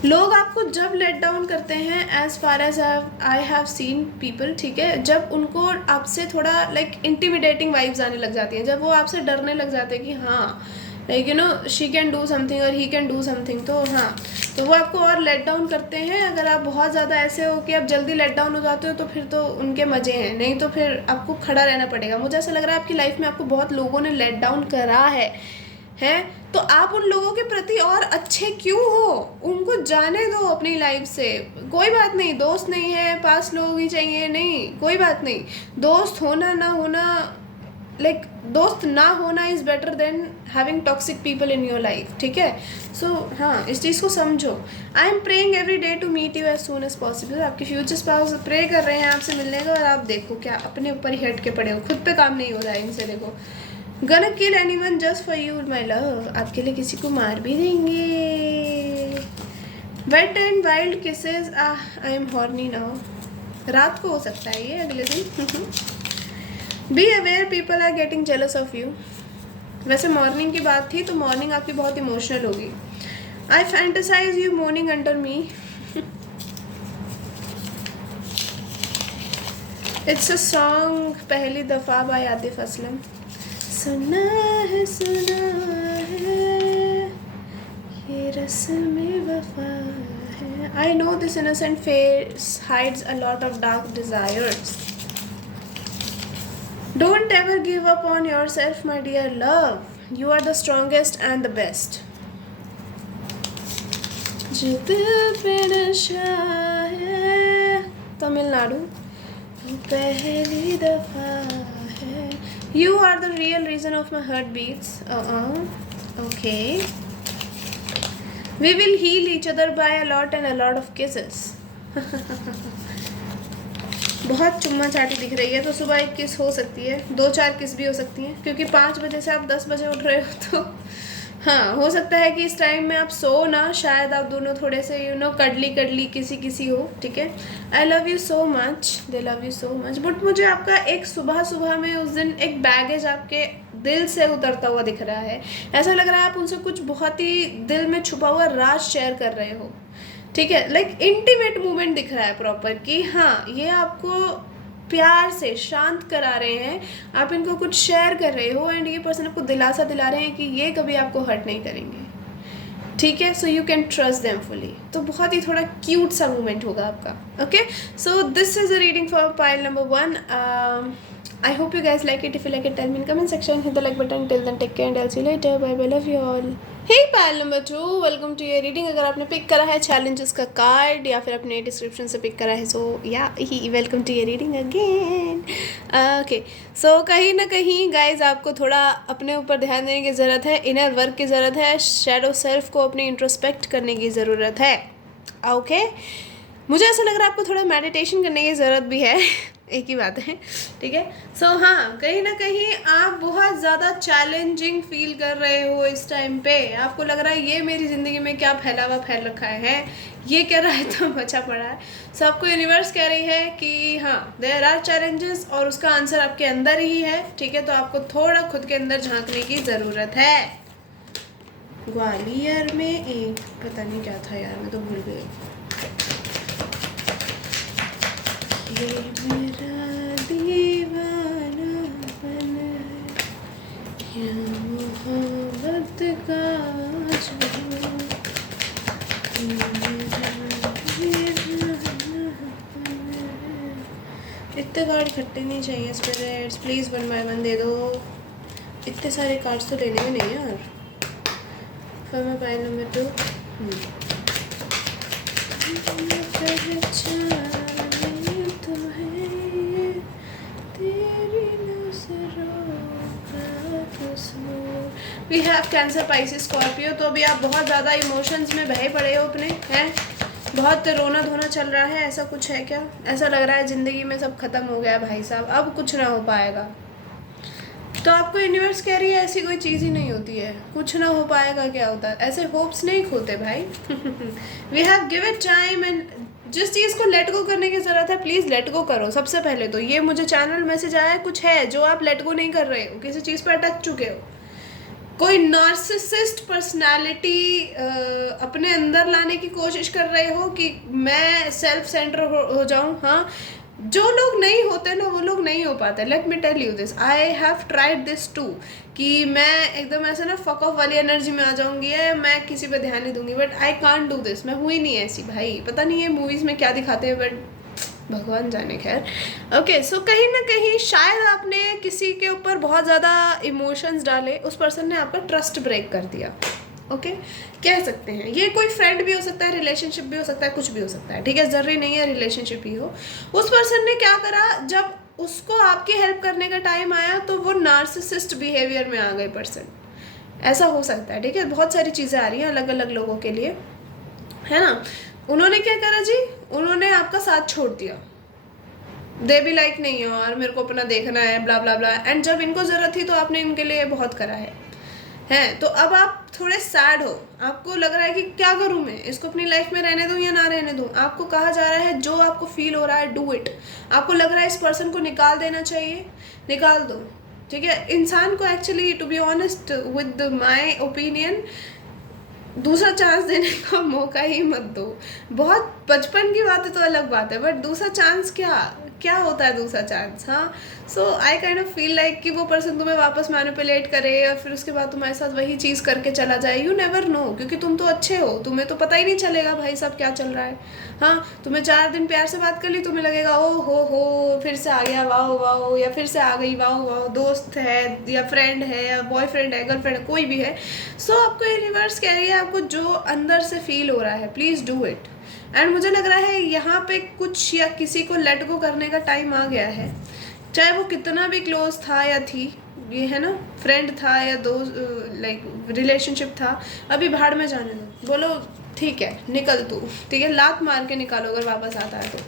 लोग आपको जब लेट डाउन करते हैं, as far as I have seen people, ठीक है, जब उनको आपसे थोड़ा लाइक इंटिमिडेटिंग वाइब्स आने लग जाती हैं, जब वो आपसे डरने लग जाते हैं कि हाँ, like you no, she can do something और ही कैन डू समथिंग, तो हाँ, तो वो आपको और लेट डाउन करते हैं। अगर आप बहुत ज़्यादा ऐसे हो कि आप जल्दी लेट डाउन हो जाते हो, तो फिर तो उनके मज़े हैं, नहीं तो फिर आपको खड़ा रहना पड़ेगा। मुझे ऐसा लग रहा है आपकी लाइफ में आपको बहुत लोगों ने लेट डाउन करा है, तो आप उन लोगों के प्रति और अच्छे क्यों हो, उनको जाने दो अपनी लाइफ से। कोई बात नहीं, दोस्त नहीं है, पास लोग ही चाहिए, नहीं, कोई बात नहीं। दोस्त होना ना होना, लाइक दोस्त ना होना is better than having toxic people in your life, ठीक है। सो हाँ, इस चीज़ को समझो। I am praying every day to meet you as soon as possible. आपके फ्यूचर स्पाउस प्रे कर रहे हैं आपसे मिलने का, और आप देखो क्या अपने ऊपर ही हट के पड़े हो, खुद पे काम नहीं हो रहा है इनसे। देखो, gonna kill anyone just for you my love, आपके लिए किसी को मार भी देंगे। wet and wild kisses, I am horny now। रात को हो सकता है ये, अगले दिन। be aware people are getting jealous of you। वैसे मॉर्निंग की बात थी, तो मॉर्निंग आपकी बहुत इमोशनल होगी। I fantasize you moaning under me। it's a song पहली दफ़ा by आतिफ असलम। सुना है ये रस्म वफा है। I know this innocent face hides a lot of dark desires। Don't ever give up on yourself, my dear love। You are the strongest and the best। जो दिल पे नशा है, तमिलनाडु, पहली दफा है। You are the real reason of my heartbeats। Okay। We will heal each other by a lot and a lot of kisses। बहुत चुम्मा चाटी दिख रही है, तो सुबह एक किस हो सकती है, 2-4 किस भी हो सकती हैं, क्योंकि 5 बजे से आप 10 बजे उठ रहे हो तो हाँ, हो सकता है कि इस टाइम में आप सो ना, शायद आप दोनों थोड़े से कडली कडली किसी किसी हो, ठीक है। आई love you so much, they love you so much. But मुझे आपका एक सुबह सुबह में उस दिन एक बैगेज आपके दिल से उतरता हुआ दिख रहा है। ऐसा लग रहा है आप उनसे कुछ बहुत ही दिल में छुपा हुआ राज शेयर कर रहे हो, ठीक है। लाइक इंटीमेट मोमेंट दिख रहा है प्रॉपर, कि हाँ ये आपको प्यार से शांत करा रहे हैं, आप इनको कुछ शेयर कर रहे हो, एंड ये पर्सन आपको दिलासा दिला रहे हैं कि ये कभी आपको हर्ट नहीं करेंगे, ठीक है। सो you can trust them fully. तो बहुत ही थोड़ा क्यूट सा मोमेंट होगा आपका। Okay, so this is a reading for pile number 1। I hope you guys like it. If you like it, tell me in comment section. Hit the like button. Till then, take care and I'll see you later. Bye bye. Love you all. Hey pile number 2, welcome to your reading. अगर आपने pick करा है challenges का card या फिर अपने description से pick करा है, सो या ही welcome to your reading again. Okay, so कहीं ना कहीं गाइज आपको थोड़ा अपने ऊपर ध्यान देने की ज़रूरत है, इनर वर्क की ज़रूरत है, शैडो सेल्फ को अपनी इंट्रोस्पेक्ट करने की ज़रूरत है। ओके, मुझे ऐसा लग रहा है आपको थोड़ा मेडिटेशन करने की ज़रूरत भी है एक ही बात है, ठीक है। सो हाँ, कहीं ना कहीं आप बहुत ज़्यादा चैलेंजिंग फील कर रहे हो इस टाइम पे। आपको लग रहा है ये मेरी ज़िंदगी में क्या फैला हुआ फैल रखा है, ये क्या रहा है तो बचा पड़ा है। सो आपको यूनिवर्स कह रही है कि हाँ देयर आर चैलेंजेस और उसका आंसर आपके अंदर ही है, ठीक है। तो आपको थोड़ा खुद के अंदर झांकने की ज़रूरत है। ग्वालियर में एक पता नहीं क्या था यार, मैं तो भूल गई। ये मेरा दीवानापन है या मोहब्बत का जुनून, इतने कार्ड इकट्ठे नहीं चाहिए स्पिरिट्स, प्लीज़ 1 बाय 1 दे दो। इतने सारे कार्ड्स तो लेने में नहीं यार। फिर मैं pile number 2 we have Cancer, Pisces, Scorpio. तो अभी आप बहुत ज़्यादा इमोशंस में बहे पड़े हो अपने, हैं बहुत रोना धोना चल रहा है, ऐसा कुछ है क्या? ऐसा लग रहा है ज़िंदगी में सब खत्म हो गया भाई साहब, अब कुछ ना हो पाएगा। तो आपको यूनिवर्स कह रही है ऐसी कोई चीज़ ही नहीं होती है, कुछ ना हो पाएगा क्या होता है, ऐसे होप्स नहीं खोते भाई। We have give it time, and जिस चीज़ को लेट गो करने की ज़रूरत है प्लीज़ लेट गो करो। सबसे पहले तो ये मुझे चैनल मैसेज आया है, कुछ है जो आप लेट गो नहीं कर रहे हो, किसी चीज़ पर अटक चुके हो, कोई नार्सिसिस्ट पर्सनालिटी अपने अंदर लाने की कोशिश कर रहे हो कि मैं सेल्फ सेंटर हो जाऊं। हाँ, जो लोग नहीं होते ना वो लोग नहीं हो पाते। Let me tell you this, I have tried this too, कि मैं एकदम ऐसे ना फक ऑफ वाली एनर्जी में आ जाऊंगी या मैं किसी पे ध्यान नहीं दूंगी, but I can't do this. मैं हुई नहीं ऐसी भाई, पता नहीं ये मूवीज़ में क्या दिखाते हैं, बट भगवान जाने। खैर, ओके, सो कहीं ना कहीं शायद आपने किसी के ऊपर बहुत ज़्यादा इमोशंस डाले, उस पर्सन ने आपका ट्रस्ट ब्रेक कर दिया। ओके, कह सकते हैं ये कोई फ्रेंड भी हो सकता है, रिलेशनशिप भी हो सकता है, कुछ भी हो सकता है, ठीक है। ज़रूरी नहीं है रिलेशनशिप ही हो। उस पर्सन ने क्या करा, जब उसको आपकी हेल्प करने का टाइम आया तो वो नार्सिसिस्ट बिहेवियर में आ गए पर्सन, ऐसा हो सकता है, ठीक है। बहुत सारी चीज़ें आ रही हैं अलग अलग लोगों के लिए, है ना। उन्होंने क्या करा जी, उन्होंने आपका साथ छोड़ दिया। दे भी लाइक नहीं यार मेरे को अपना देखना है, ब्ला ब्ला ब्ला, एंड जब इनको ज़रूरत थी तो आपने इनके लिए बहुत करा है। तो अब आप थोड़े सैड हो, आपको लग रहा है कि क्या करूँ मैं, इसको अपनी लाइफ में रहने दूँ या ना रहने दूँ। आपको कहा जा रहा है जो आपको फील हो रहा है डू इट। आपको लग रहा है इस पर्सन को निकाल देना चाहिए, निकाल दो, ठीक है। इंसान को actually to be honest with my opinion दूसरा चांस देने का मौका ही मत दो। बहुत बचपन की बात है तो अलग बात है, बट दूसरा चांस क्या होता है दूसरा चांस। हाँ, so I kind of feel like कि वो पर्सन तुम्हें वापस मैनिपुलेट करे या फिर उसके बाद तुम्हारे साथ वही चीज़ करके चला जाए। यू नेवर नो, क्योंकि तुम तो अच्छे हो, तुम्हें तो पता ही नहीं चलेगा भाई साहब क्या चल रहा है। हाँ, तुम्हें 4 दिन प्यार से बात कर ली, तुम्हें लगेगा ओ हो फिर से आ गया, वाओ वाओ, या फिर से आ गई, वाओ वाओ। दोस्त है या फ्रेंड है या बॉयफ्रेंड है, गर्लफ्रेंड है, कोई भी है। सो आपको यूनिवर्स कह रही है आपको जो अंदर से फील हो रहा है प्लीज़ डू इट। एंड मुझे लग रहा है यहाँ पे कुछ या किसी को लेट गो करने का टाइम आ गया है, चाहे वो कितना भी क्लोज था या थी, ये है ना, फ्रेंड था या दोस्त, लाइक रिलेशनशिप था, अभी भाड़ में जाने दो। बोलो ठीक है निकल तू, ठीक है, लात मार के निकालो अगर वापस आता है तो।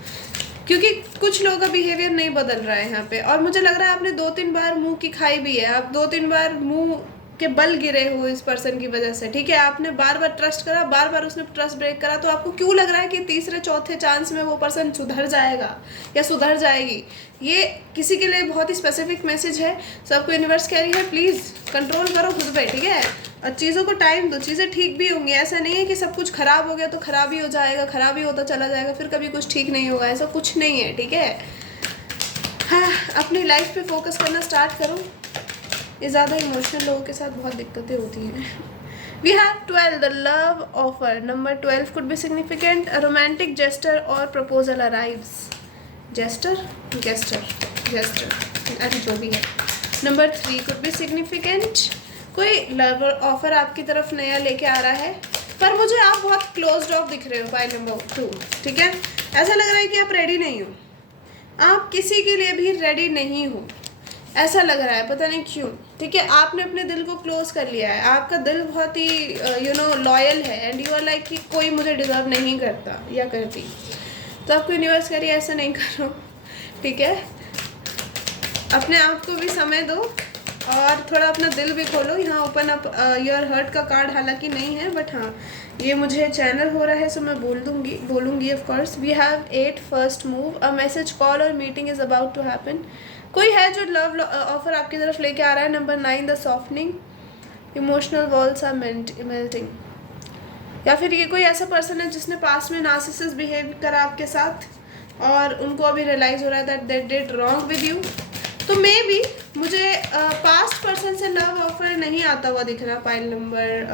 क्योंकि कुछ लोगों का बिहेवियर नहीं बदल रहा है यहाँ पे, और मुझे लग रहा है आपने 2-3 बार मुंह की खाई भी है, आप 2-3 बार मुंह के बल गिरे हो इस पर्सन की वजह से, ठीक है। आपने बार बार ट्रस्ट करा, बार बार उसने ट्रस्ट ब्रेक करा, तो आपको क्यों लग रहा है कि तीसरे चौथे चांस में वो पर्सन सुधर जाएगा या सुधर जाएगी? ये किसी के लिए बहुत ही स्पेसिफिक मैसेज है। सबको यूनिवर्स कह रही है प्लीज़ कंट्रोल करो खुद पे, ठीक है, और चीज़ों को टाइम दो, चीज़ें ठीक भी होंगी। ऐसा नहीं है कि सब कुछ ख़राब हो गया तो ख़राब ही हो जाएगा, ख़राब ही होता चला जाएगा, फिर कभी कुछ ठीक नहीं होगा, ऐसा कुछ नहीं है, ठीक है। हाँ, अपनी लाइफ पे फोकस करना स्टार्ट करो। ये ज़्यादा इमोशनल लोगों के साथ बहुत दिक्कतें होती हैं। We have 12, the love offer. Number 12 could be significant. A romantic gesture or proposal arrives. Gesture, अरे जो भी है। Number 3 could be significant. कोई लव ऑफर आपकी तरफ नया लेके आ रहा है, पर मुझे आप बहुत क्लोज्ड ऑफ दिख रहे हो। फाइल नंबर 2, ठीक है। ऐसा लग रहा है कि आप रेडी नहीं हो, आप किसी के लिए भी रेडी नहीं हो, ऐसा लग रहा है, पता नहीं क्यों, ठीक है। आपने अपने दिल को क्लोज कर लिया है, आपका दिल बहुत ही लॉयल है, एंड यू आर लाइक कि कोई मुझे डिजर्व नहीं करता या करती। तो आपको यूनिवर्स करिए ऐसा नहीं करो, ठीक है। अपने आप को भी समय दो और थोड़ा अपना दिल भी खोलो। यहाँ ओपन अप योर हर्ट का कार्ड हालांकि नहीं है, बट हाँ ये मुझे चैनल हो रहा है, सो मैं बोलूँगी of course. We have 8 first move, a message, call और meeting is about to happen. कोई है जो लव ऑफर आपकी तरफ लेके आ रहा है। Number 9, the softening, emotional walls are melting. या फिर ये कोई ऐसा पर्सन है जिसने पास्ट में नार्सिसिस्ट बिहेव करा आपके साथ और उनको अभी रियलाइज़ हो रहा है that they did wrong with you. तो मे बी मुझे पास्ट पर्सन से लव ऑफर नहीं आता हुआ दिख रहा। पाइल नंबर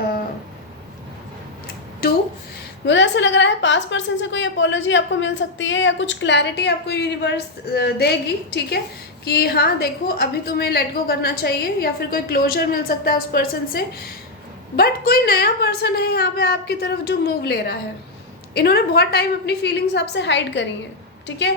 2, मुझे ऐसा लग रहा है पास्ट पर्सन से कोई अपोलॉजी आपको मिल सकती है या कुछ क्लैरिटी आपको यूनिवर्स देगी, ठीक है, कि हाँ देखो अभी तुम्हें लेट गो करना चाहिए, या फिर कोई क्लोजर मिल सकता है उस पर्सन से। बट कोई नया पर्सन है यहाँ पे आपकी तरफ जो मूव ले रहा है। इन्होंने बहुत टाइम अपनी फीलिंग्स आपसे हाइड करी हैं, ठीक है।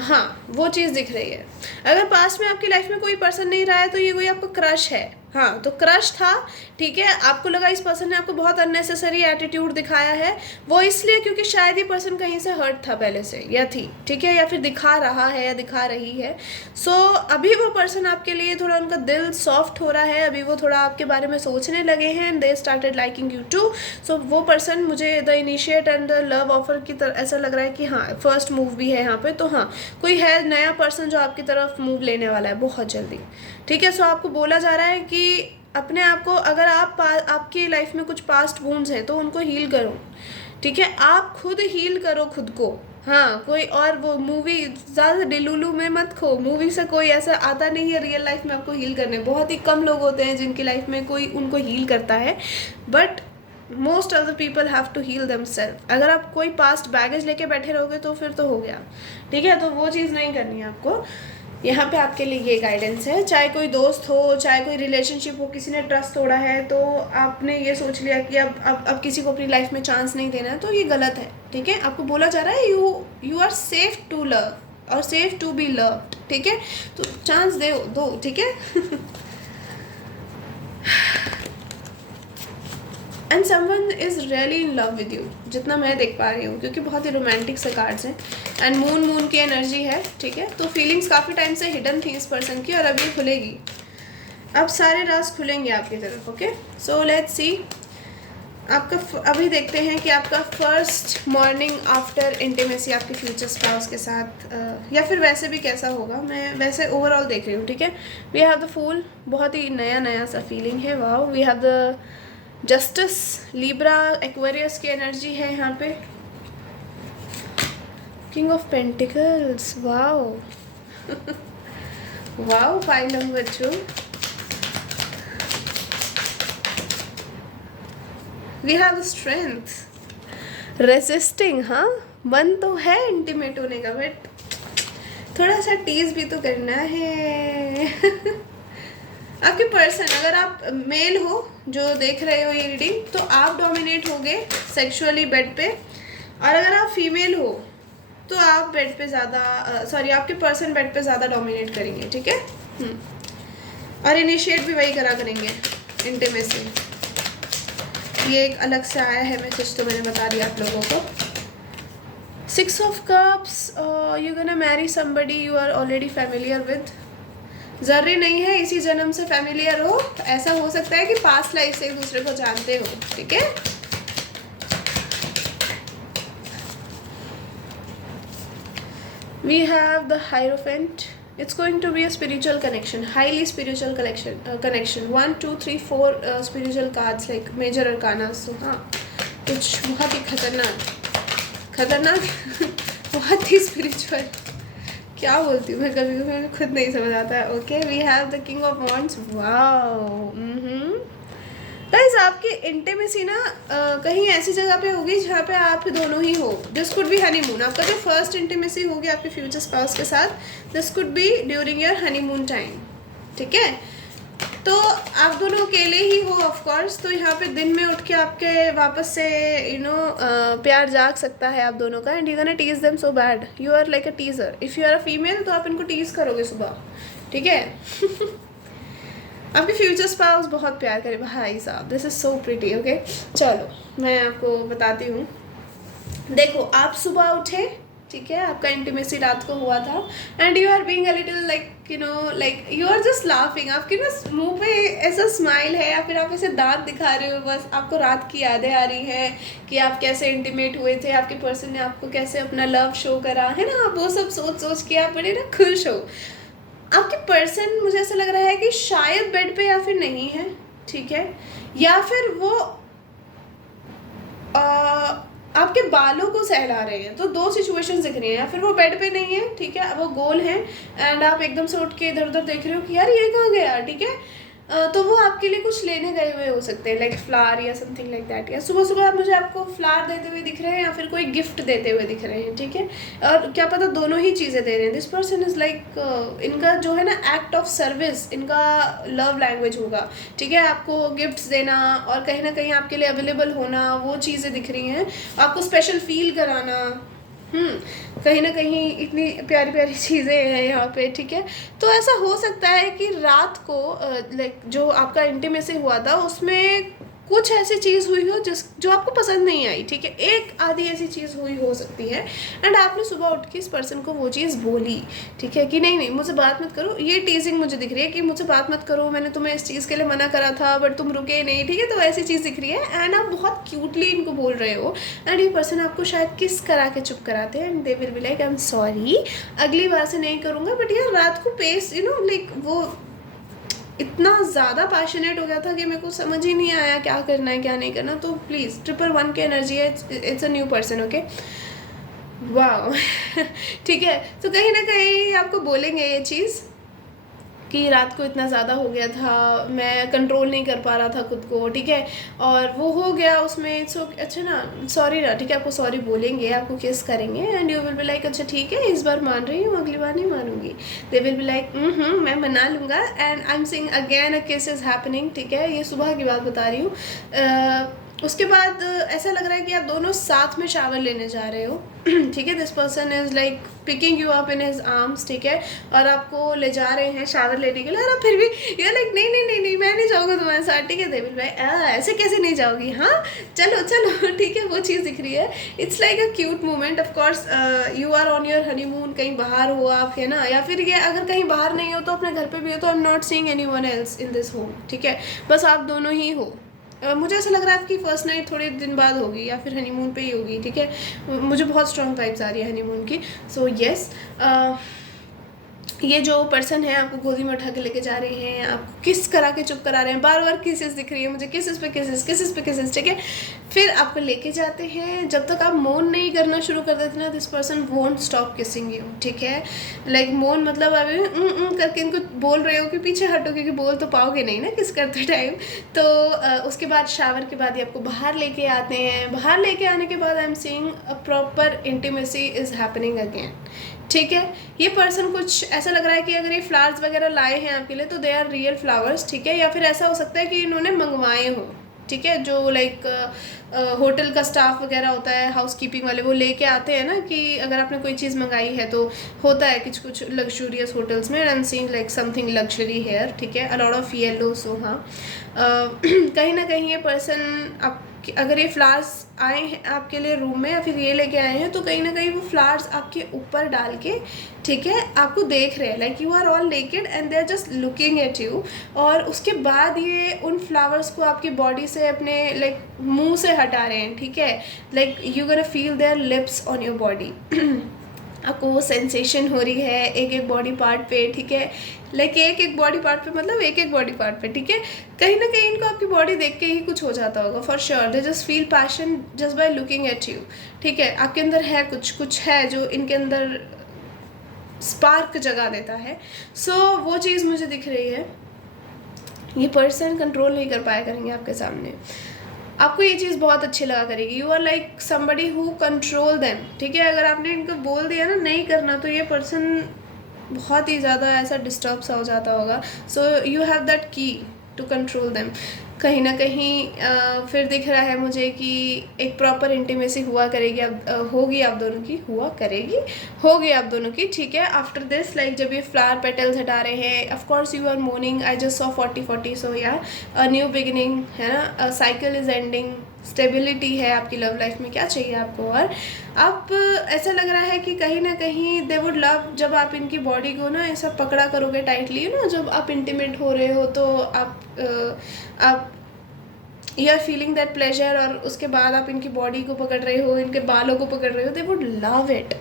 हाँ वो चीज़ दिख रही है। अगर पास्ट में आपकी लाइफ में कोई पर्सन नहीं रहा है तो ये कोई आपका क्रश है। हाँ तो क्रश था, ठीक है, आपको लगा इस पर्सन ने आपको बहुत अननेसेसरी एटीट्यूड दिखाया है, वो इसलिए क्योंकि शायद ये पर्सन कहीं से हर्ट था पहले से या थी, ठीक है, या फिर दिखा रहा है या दिखा रही है। सो अभी वो पर्सन आपके लिए थोड़ा उनका दिल सॉफ्ट हो रहा है, अभी वो थोड़ा आपके बारे में सोचने लगे हैं, and they started liking you too. So वो पर्सन मुझे the initiate and the love offer की तरह ऐसा लग रहा है कि हाँ फर्स्ट मूव भी है यहाँ पे। तो हाँ कोई है नया पर्सन जो आपकी तरफ मूव लेने वाला है बहुत जल्दी, ठीक है। सो आपको बोला जा रहा है कि अपने आप को, अगर आपकी लाइफ में कुछ पास्ट वुंड्स हैं तो उनको हील करो, ठीक है, आप खुद हील करो खुद को। हाँ कोई और वो मूवी ज़्यादा डिलुलू में मत खो, मूवी से कोई ऐसा आता नहीं है रियल लाइफ में आपको हील करने। बहुत ही कम लोग होते हैं जिनकी लाइफ में कोई उनको हील करता है, but most of the people have to heal themselves. अगर आप कोई पास्ट बैगेज लेके बैठे रहोगे तो फिर तो हो गया, ठीक है, तो वो चीज़ नहीं करनी है आपको। यहाँ पे आपके लिए ये गाइडेंस है। चाहे कोई दोस्त हो, चाहे कोई रिलेशनशिप हो, किसी ने ट्रस्ट तोड़ा है तो आपने ये सोच लिया कि अब किसी को अपनी लाइफ में चांस नहीं देना है, तो ये गलत है, ठीक है। आपको बोला जा रहा है you are safe to love और सेफ टू बी लव्ड, ठीक है, तो चांस दो, ठीक है। And someone is really in love with you, जितना मैं देख पा रही हूँ, क्योंकि बहुत ही रोमांटिक से कार्ड्स हैं, एंड मून की एनर्जी है, ठीक है। तो फीलिंग्स काफ़ी टाइम से हिडन थी इस पर्सन की और अब ये खुलेगी, अब सारे राज खुलेंगे आपकी तरफ, ओके। सो लेट्स सी आपका अभी देखते हैं कि आपका फर्स्ट मॉर्निंग आफ्टर इंटीमेसी आपके फ्यूचर स्पाउस के साथ या फिर वैसे भी कैसा होगा। मैं वैसे ओवरऑल देख रही हूँ, ठीक है। वी हैव द फूल, बहुत ही नया सा फीलिंग है, wow. We have the justice, Libra, Aquarius की एनर्जी है यहाँ पे। King of pentacles, wow wow. File number 2, we have strength, resisting. हाँ मन तो है इंटीमेट होने का, बट थोड़ा सा टीज भी तो करना है। आपके पर्सन, अगर आप मेल हो जो देख रहे हो ये रीडिंग, तो आप डोमिनेट होगे सेक्सुअली बेड पे, और अगर आप फीमेल हो तो आप बेड पे ज़्यादा आपके पर्सन बेड पे ज़्यादा डोमिनेट करेंगे, ठीक है। और इनिशिएट भी वही करा करेंगे इंटीमेसी। ये एक अलग से आया है मैसेज, तो मैंने बता दिया आप लोगों को। 6 of Cups, you're gonna marry somebody you are already familiar with. जरूरी नहीं है इसी जन्म से फैमिलियर हो, ऐसा हो सकता है कि पास्ट लाइफ से एक दूसरे को जानते हो, ठीक है। We have the Hierophant. It's going to be a spiritual connection, highly spiritual connection. 1, 2, 3, 4 spiritual cards like major arcana. So हाँ, कुछ बहुत ही खतरनाक बहुत ही स्पिरिचुअल, क्या बोलती हूँ मैं, कभी कभी मुझे खुद नहीं समझ आता है। Okay, we have the king of wands. Wow, guys आपकी इंटीमेसी ना कहीं ऐसी जगह पे होगी जहाँ पे आप दोनों ही हो। दिस कुड बी हनीमून, आपका जो फर्स्ट इंटीमेसी होगी आपके फ्यूचर स्पाउस के साथ, this could B during your honeymoon time, ठीक है। तो आप दोनों अकेले ही हो ऑफ कोर्स, तो यहाँ पे दिन में उठ के आपके वापस से प्यार जाग सकता है आप दोनों का। And you gonna tease them so bad, you are like a teaser. If you are a female तो आप इनको टीज करोगे सुबह, ठीक है। आपके फ्यूचर स्पाउस बहुत प्यार करे भाई साहब, this is so pretty. Okay, चलो मैं आपको बताती हूँ। देखो, आप सुबह उठे, ठीक है, आपका इंटीमेसी रात को हुआ था, and you are being a little like you are just laughing. आपके ना मुंह पे ऐसा स्माइल है, या फिर आप ऐसे दांत दिखा रहे हो, बस आपको रात की यादें आ रही हैं कि आप कैसे इंटीमेट हुए थे, आपके पर्सन ने आपको कैसे अपना लव शो करा है ना, आप वो सब सोच सोच के आप बड़े ना खुश हो। आपके पर्सन, मुझे ऐसा लग रहा है कि शायद बेड पे या फिर नहीं है, ठीक है, या फिर वो आपके बालों को सहला रहे हैं। तो दो सिचुएशंस दिख रही हैं, या फिर वो बेड पे नहीं है, ठीक है, वो गोल है, एंड आप एकदम से उठ के इधर उधर देख रहे हो कि यार ये कहाँ गया, ठीक है। तो वो आपके लिए कुछ लेने गए हुए हो सकते हैं, लाइक फ्लावर या समथिंग लाइक दैट, या सुबह सुबह मुझे आपको फ्लावर देते हुए दिख रहे हैं, या फिर कोई गिफ्ट देते हुए दिख रहे हैं, ठीक है। और क्या पता दोनों ही चीज़ें दे रहे हैं। दिस पर्सन इज़ लाइक इनका जो है ना एक्ट ऑफ सर्विस, इनका लव लैंग्वेज होगा, ठीक है। आपको गिफ्ट्स देना और कहीं ना कहीं आपके लिए अवेलेबल होना, वो चीज़ें दिख रही हैं। आपको स्पेशल फील कराना, कहीं ना कहीं इतनी प्यारी प्यारी चीज़ें हैं यहाँ पे, ठीक है। तो ऐसा हो सकता है कि रात को लाइक जो आपका इंटीमेसी हुआ था उसमें कुछ ऐसी चीज़ हुई हो जो आपको पसंद नहीं आई, ठीक है। एक आधी ऐसी चीज़ हुई हो सकती है, एंड आपने सुबह उठ के इस पर्सन को वो चीज़ बोली, ठीक है, कि नहीं नहीं मुझे बात मत करो। ये टीजिंग मुझे दिख रही है कि मुझे बात मत करो, मैंने तुम्हें इस चीज़ के लिए मना करा था बट तुम रुके नहीं, ठीक है। तो ऐसी चीज़ दिख रही है, एंड आप बहुत क्यूटली इनको बोल रहे हो, एंड ये पर्सन आपको शायद किस करा के चुप कराते हैं, and they will be like I am sorry, अगली बार से नहीं करूँगा। बट यार रात को पेस लाइक वो इतना ज़्यादा पैशनेट हो गया था कि मेरे को समझ ही नहीं आया क्या करना है क्या नहीं करना। तो प्लीज़ 111 की एनर्जी है, it's a new person, okay. वाह ठीक है, तो कहीं ना कहीं आपको बोलेंगे ये चीज़ कि रात को इतना ज़्यादा हो गया था, मैं कंट्रोल नहीं कर पा रहा था खुद को, ठीक है, और वो हो गया उसमें। सो अच्छा ना, सॉरी ना, ठीक है, आपको सॉरी बोलेंगे, आपको किस करेंगे, and you will be like अच्छा ठीक है इस बार मान रही हूँ, अगली बार नहीं मानूंगी। दे विल बी लाइक मैं मना लूँगा, and I am seeing again a किस इज़ हैपनिंग, ठीक है। ये सुबह की बात बता रही हूँ। उसके बाद ऐसा लग रहा है कि आप दोनों साथ में शावर लेने जा रहे हो, ठीक है। This person is like picking you up in his arms, ठीक है, और आपको ले जा रहे हैं शावर लेने के लिए, और आप फिर भी यू लाइक नहीं नहीं नहीं नहीं मैं नहीं जाऊँगा तुम्हारे साथ, ठीक है। दे विल भाई ऐसे कैसे नहीं जाओगी, हाँ चलो चलो ठीक है, वो चीज़ दिख रही है। It's like a cute moment. Of course you are on your honeymoon, कहीं बाहर हो आप, है ना, या फिर ये अगर कहीं बाहर नहीं हो तो अपने घर पर भी हो, तो I am not seeing anyone else in this home, ठीक है, बस आप दोनों ही हो। मुझे ऐसा लग रहा है आपकी फर्स्ट नाइट थोड़े दिन बाद होगी, या फिर हनीमून पे ही होगी, ठीक है। मुझे बहुत स्ट्रॉन्ग वाइब्स आ रही है हनीमून की। सो येस, ये जो पर्सन है आपको गोदी में उठा के लेके जा रहे हैं, आपको किस करा के चुप करा रहे हैं, बार बार किसेस दिख रही है मुझे, किसेस पे किसेस, ठीक है। फिर आपको लेके जाते हैं, जब तक आप मौन नहीं करना शुरू कर देते ना, this person won't stop kissing you, ठीक है। लाइक मौन मतलब अभी करके इनको बोल रहे हो कि पीछे हटो, क्योंकि बोल तो पाओगे नहीं ना किस करते टाइम। तो उसके बाद शावर के बाद ही आपको बाहर लेके आते हैं। बाहर लेके आने के बाद आई am seeing a proper intimacy is happening again, ठीक है। ये पर्सन कुछ ऐसा लग रहा है कि अगर ये फ्लावर्स वगैरह लाए हैं आपके लिए तो दे आर रियल फ्लावर्स, ठीक है, या फिर ऐसा हो सकता है कि इन्होंने मंगवाए हों, ठीक है। जो लाइक होटल का स्टाफ वगैरह होता है, हाउस कीपिंग वाले, वो लेके आते हैं ना कि अगर आपने कोई चीज़ मंगाई है, तो होता है कुछ लग्जूरियस होटल्स में, I am seeing like something luxury here, ठीक है, a lot of yellow. So हाँ कहीं ना कहीं ये पर्सन आप कि अगर ये फ्लावर्स आए हैं आपके लिए रूम में या फिर ये लेके आए हैं, तो कहीं ना कहीं वो फ्लावर्स आपके ऊपर डाल के, ठीक है, आपको देख रहे हैं, like you are all naked and they are just looking at you. और उसके बाद ये उन फ्लावर्स को आपकी बॉडी से, अपने लाइक मुंह से हटा रहे हैं, ठीक है, like you gonna feel there lips on your body. आपको वो सेंसेशन हो रही है एक एक बॉडी पार्ट पे, ठीक है, लाइक एक एक बॉडी पार्ट पे, मतलब एक एक बॉडी पार्ट पे, ठीक है। कहीं ना कहीं इनको आपकी बॉडी देख के ही कुछ हो जाता होगा, for sure. They just feel passion just by looking at you, ठीक है। आपके अंदर है कुछ है जो इनके अंदर स्पार्क जगा देता है। सो वो चीज़ मुझे दिख रही है। ये पर्सन कंट्रोल नहीं कर पाया करेंगे आपके सामने। आपको ये चीज़ बहुत अच्छी लगा करेगी। You are like somebody who control them, ठीक है। अगर आपने इनको बोल दिया ना नहीं करना, तो ये पर्सन बहुत ही ज़्यादा ऐसा डिस्टर्ब सा हो जाता होगा। सो यू हैव दैट की टू कंट्रोल देम। कहीं ना कहीं फिर दिख रहा है मुझे कि एक प्रॉपर इंटीमेसी हुआ करेगी, अब होगी आप दोनों की, होगी आप दोनों की, ठीक है। आफ्टर दिस, लाइक जब ये फ्लावर पेटल्स हटा रहे हैं, of course you are mourning, I just saw 40-40, so yeah a new beginning है ना, साइकिल इज एंडिंग, स्टेबिलिटी है आपकी लव लाइफ में, क्या चाहिए आपको। और आप ऐसा लग रहा है कि कहीं ना कहीं दे वुड लव, जब आप इनकी बॉडी को ना ऐसा पकड़ा करोगे टाइटली ना, जब आप इंटीमेट हो रहे हो, तो आप you are feeling that pleasure, और उसके बाद आप इनकी बॉडी को पकड़ रहे हो, इनके बालों को पकड़ रहे हो, दे वुड लव इट,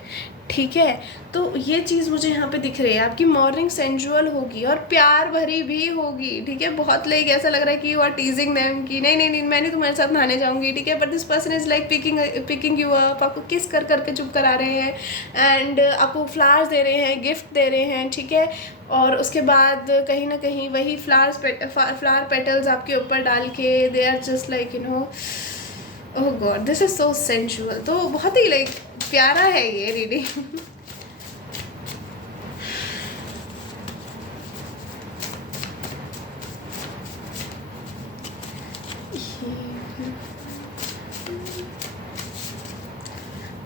ठीक है। तो ये चीज़ मुझे यहाँ पे दिख रही है। आपकी मॉर्निंग सेंजुअल होगी और प्यार भरी भी होगी, ठीक है। बहुत लाइक ऐसा लग रहा है कि यू आर टीजिंग देम कि नहीं नहीं नहीं मैं नहीं तुम्हारे साथ नहाने जाऊँगी, ठीक है। But this person is like picking you up, आपको किस कर करके चुप करा रहे हैं, एंड आपको फ्लावर्स दे रहे हैं, गिफ्ट दे रहे हैं, ठीक है। और उसके बाद कहीं ना कहीं वही फ्लावर पेटल्स आपके ऊपर डाल के, they are just like you know, oh god, this is so sensual. तो बहुत ही लाइक प्यारा है ये reading.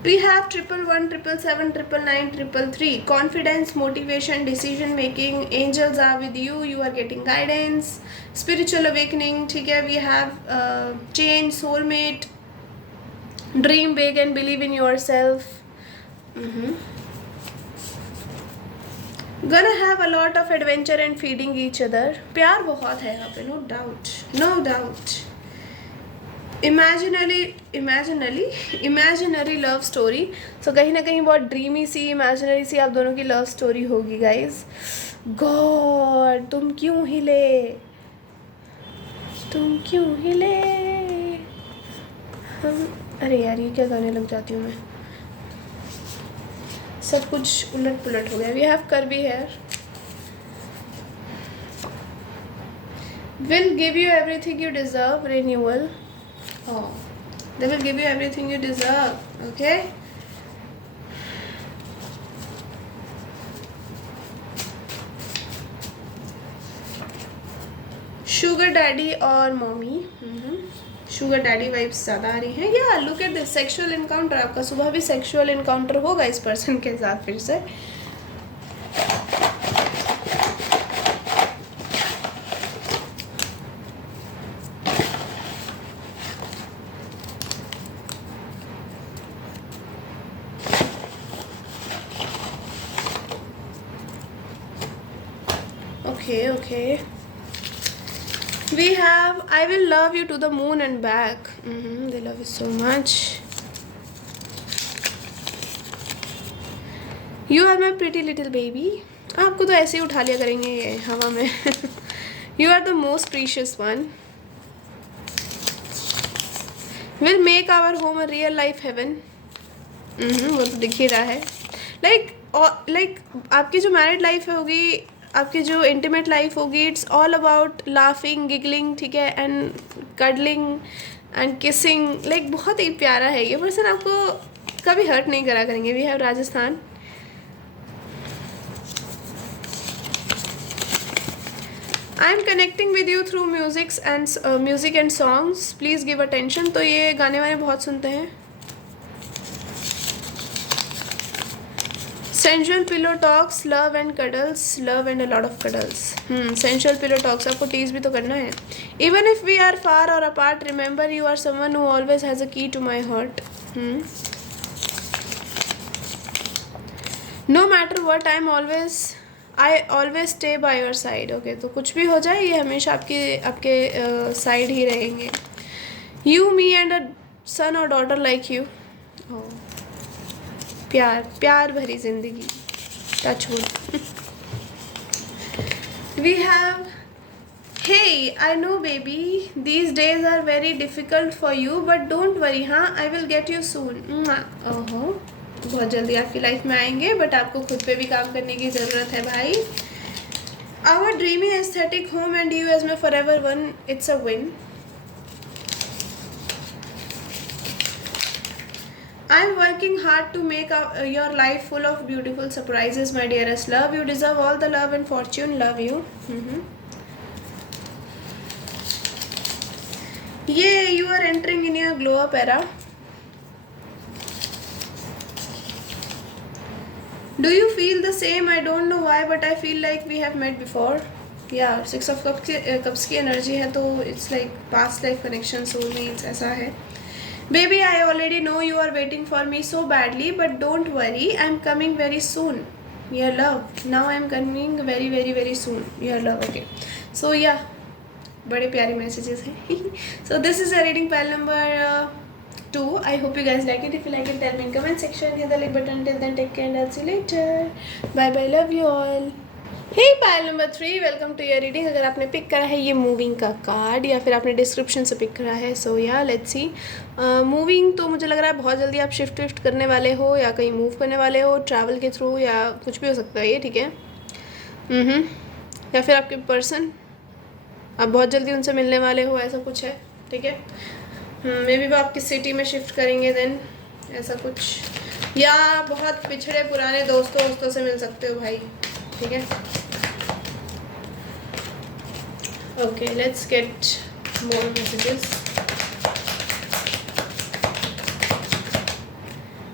We have 111, 777, 999, 333. Confidence, motivation, decision making. Angels are with you. You are getting guidance. Spiritual awakening. ठीक है. We have change, soulmate. Dream big and believe in yourself. Gonna have a lot of adventure and feeding each other. प्यार बहुत है यहाँ पे, no doubt, no doubt. Imaginary love story. So कहीं ना कहीं बहुत ड्रीमी सी, इमेजिनरी सी आप दोनों की लव स्टोरी होगी गाइज। गॉड, तुम क्यों हिले हम, अरे यार ये क्या गाने लग जाती हूँ मैं, सब कुछ उलट पुलट हो गया। We have curvy hair, will give you everything you deserve, renewal. Oh, they will give you everything you deserve, okay? Sugar daddy और mommy, sugar daddy vibes ज़्यादा आ रही हैं। या look at this sexual encounter, आपका सुबह भी sexual encounter होगा इस person के साथ फिर से। Okay. We have I will love you to the moon and back. They love you so much. You are my pretty little baby. आपको तो ऐसे ही उठा लिया करेंगे ये हवा में। You are the most precious one. Will make our home a real life heaven. वो तो दिख ही रहा है। Like आपकी जो मैरिड लाइफ होगी, आपकी जो इंटीमेट लाइफ होगी, it's all about laughing, giggling, ठीक है, and cuddling and kissing. Like बहुत ही प्यारा है ये पर्सन, आपको कभी हर्ट नहीं करा करेंगे। We have Rajasthan. I am connecting with you through music and songs, please give attention. तो ये गाने वाने बहुत सुनते हैं। Sensual pillow talks, love and cuddles, love and a lot of cuddles. Sensual pillow talks, आपको टीज भी तो करना है। Even if we are far or apart, remember you are someone who always has a key to my heart. No matter what I always stay by your side. Okay, तो कुछ भी हो जाए ये हमेशा आपके साइड ही रहेंगे। यू मी एंड अ सन और डॉटर लाइक यू। प्यार भरी जिंदगी, touch wood. We have, hey I know baby these days are very difficult for you but don't worry, हाँ I will get you soon. ओहो, बहुत जल्दी आपकी लाइफ में आएंगे, बट आपको खुद पे भी काम करने की ज़रूरत है भाई। Our dreamy aesthetic home and you as my forever one, it's a win. I am working hard to make your life full of beautiful surprises, my dearest love. You deserve all the love and fortune. Love you. Yeah, you are entering in your glow up era. Do you feel the same? I don't know why, but I feel like we have met before. Yeah, 6 of cups की energy है, तो it's like past life connection, soulmates, ऐसा है। Baby, I already know you are waiting for me so badly, but don't worry, I'm coming very soon. Your love. Now I'm coming very, very, very soon. Your love. Okay. So yeah, बड़े प्यारे messages हैं. So this is a reading pile number 2. I hope you guys like it. If you like it, tell me in comment section. Hit the like button. Till then, take care and I'll see you later. Bye bye. Love you all. Hey pile number 3, welcome to your reading. अगर आपने pick करा है ये moving का card या फिर आपने description से पिक करा है, सो या लेट्स सी। मूविंग तो मुझे लग रहा है बहुत जल्दी आप शिफ्ट करने वाले हो या कहीं मूव करने वाले हो ट्रैवल के थ्रू, या कुछ भी हो सकता है ये, ठीक है। या फिर आपके पर्सन, आप बहुत जल्दी उनसे मिलने वाले हो, ऐसा कुछ है, ठीक है। मे बी वो आपकी सिटी में शिफ्ट करेंगे देन, ऐसा कुछ, या बहुत पिछड़े पुराने दोस्तों से मिल सकते हो भाई, ठीक है। Okay, let's get more messages.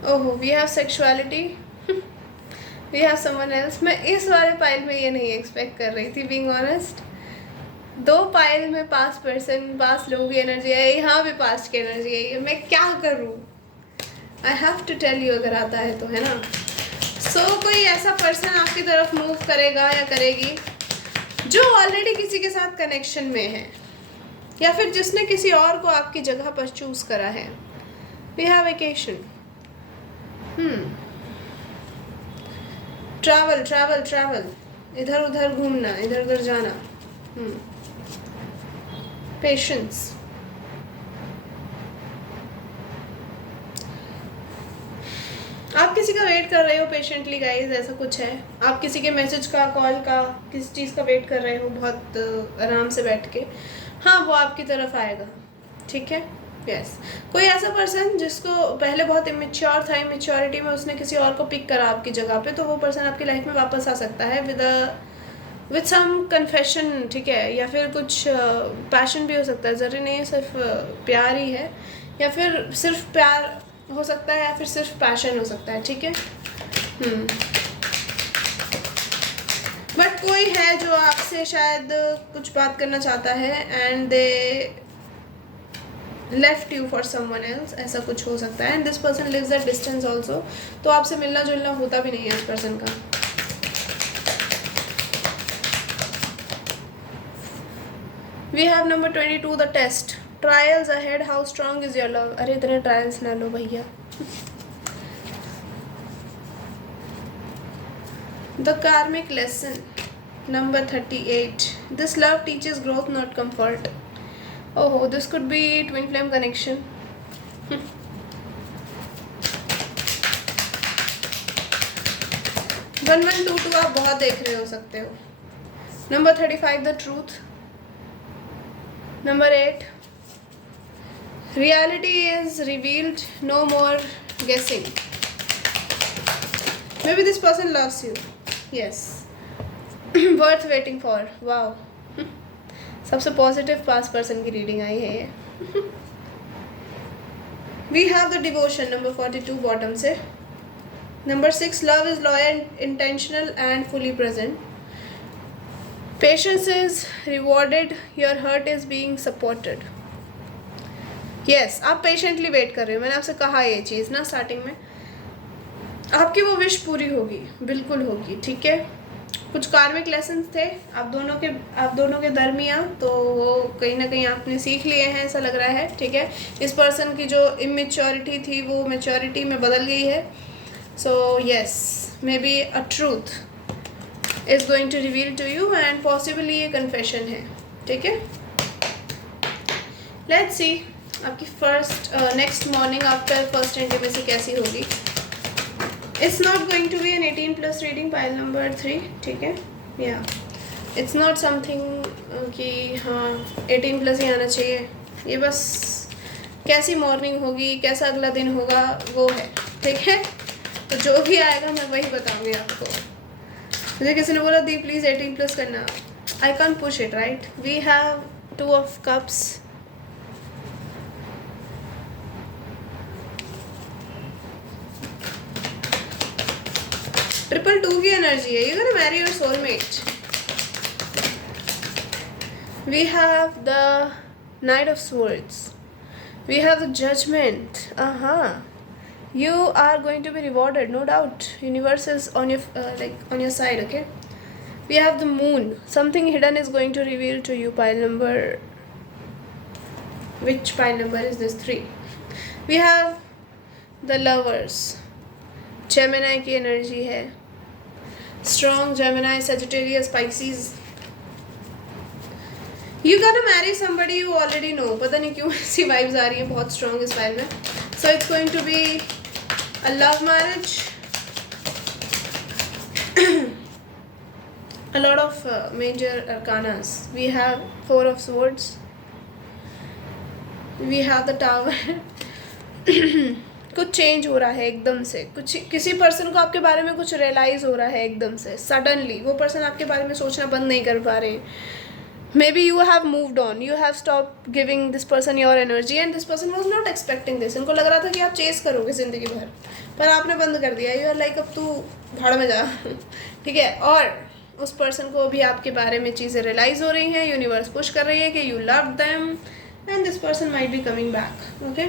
Oh, we have sexuality. We have someone else. मैं इस वाले पाइल में ये नहीं एक्सपेक्ट कर रही थी, being honest. 2 पाइल में पास्ट पर्सन, पास्ट लोगों की एनर्जी है, यहाँ भी पास्ट की एनर्जी है, मैं क्या करूँ? I have to tell you, अगर आता है तो, है ना। कोई ऐसा पर्सन आपकी तरफ मूव करेगा या करेगी जो ऑलरेडी किसी के साथ कनेक्शन में है, या फिर जिसने किसी और को आपकी जगह पर चूज करा है। वी हैव वेकेशन, ट्रैवल, इधर उधर घूमना, इधर उधर जाना, पेशेंस। आप किसी का वेट कर रहे हो पेशेंटली गाइज, ऐसा कुछ है। आप किसी के मैसेज का, कॉल का, किसी चीज़ का वेट कर रहे हो बहुत आराम से बैठ के। हाँ, वो आपकी तरफ आएगा, ठीक है। यस, कोई ऐसा पर्सन जिसको पहले बहुत इमेच्योर था, इमेच्योरिटी में उसने किसी और को पिक करा आपकी जगह पे, तो वो पर्सन आपकी लाइफ में वापस आ सकता है विद सम कन्फेशन, ठीक है। या फिर कुछ पैशन भी हो सकता है, ज़रूरी नहीं है सिर्फ प्यार ही है, या फिर सिर्फ प्यार हो सकता है, या फिर सिर्फ पैशन हो सकता है, ठीक है। बट कोई है जो आपसे शायद कुछ बात करना चाहता है and they left you for someone else, ऐसा कुछ हो सकता है। And this person lives at distance also, तो आपसे मिलना जुलना होता भी नहीं है इस पर्सन का। We have number 22, the test. Trials ahead, how strong is your love. अरे इतने ट्रायल्स ना लो भैया। The karmic lesson number 38, this love teaches growth not comfort. ओहो, this could be twin flame connection. 1122 आप बहुत देख रहे हो सकते हो। Number 35, the truth. Number 8, reality is revealed, no more guessing. Maybe this person loves you. Yes. Worth waiting for. Wow. सबसे positive past person की रीडिंग आई है ये। We have the devotion number 42 bottom से। Number 6, love is loyal, intentional and fully present. Patience is rewarded, your hurt is being supported. Yes, आप patiently wait कर रहे हो, मैंने आपसे कहा ये चीज़ ना स्टार्टिंग में, आपकी वो विश पूरी होगी, बिल्कुल होगी, ठीक है। कुछ कार्मिक लेसन्स थे आप दोनों के दरमियाँ, तो वो कहीं ना कहीं आपने सीख लिए हैं ऐसा लग रहा है, ठीक है। इस पर्सन की जो इमेच्योरिटी थी वो मैच्योरिटी में बदल गई है। So yes, maybe a truth is going to reveal to you and possibly ये कन्फेशन है, ठीक है। लेट्स सी आपकी next morning after first intimacy कैसी होगी। It's not going to be an 18+ reading, pile number 3, ठीक है। या इट्स नॉट समथिंग कि हाँ 18+ ही आना चाहिए, ये बस कैसी मॉर्निंग होगी, कैसा अगला दिन होगा वो है, ठीक है। तो जो भी आएगा मैं वही बताऊँगी आपको। मुझे किसी ने बोला दी प्लीज़ 18+ करना, I can push it, right. We have 2 of cups, triple 2 की एनर्जी है, you gonna marry your soulmate. We have the knight of swords, we have the judgement. You are going to be rewarded, no doubt. Universe is on your side, okay. We have the moon, something hidden is going to reveal to you. Pile number, which pile number is this? 3. We have the lovers, Gemini की energy है, strong Gemini, Sagittarius, Pisces. You gotta marry somebody you already know. पता नहीं क्यों ऐसी vibes आ रही हैं बहुत strong इस file में. So it's going to be a love marriage. A lot of major arcanas. We have 4 of swords. We have the tower. कुछ चेंज हो रहा है एकदम से, कुछ किसी पर्सन को आपके बारे में कुछ रियलाइज़ हो रहा है एकदम से, सडनली वो पर्सन आपके बारे में सोचना बंद नहीं कर पा रहे हैं। Maybe you have moved on, you have stopped giving this person your energy and this person was not expecting this. इनको लग रहा था कि आप चेस करोगे ज़िंदगी भर, पर आपने बंद कर दिया। You are like अब तू भाड़ में जा, ठीक है। और उस पर्सन को भी आपके बारे में चीज़ें रियलाइज़ हो रही हैं, यूनिवर्स पुश कर रही है कि you loved them and this person might be coming back, okay.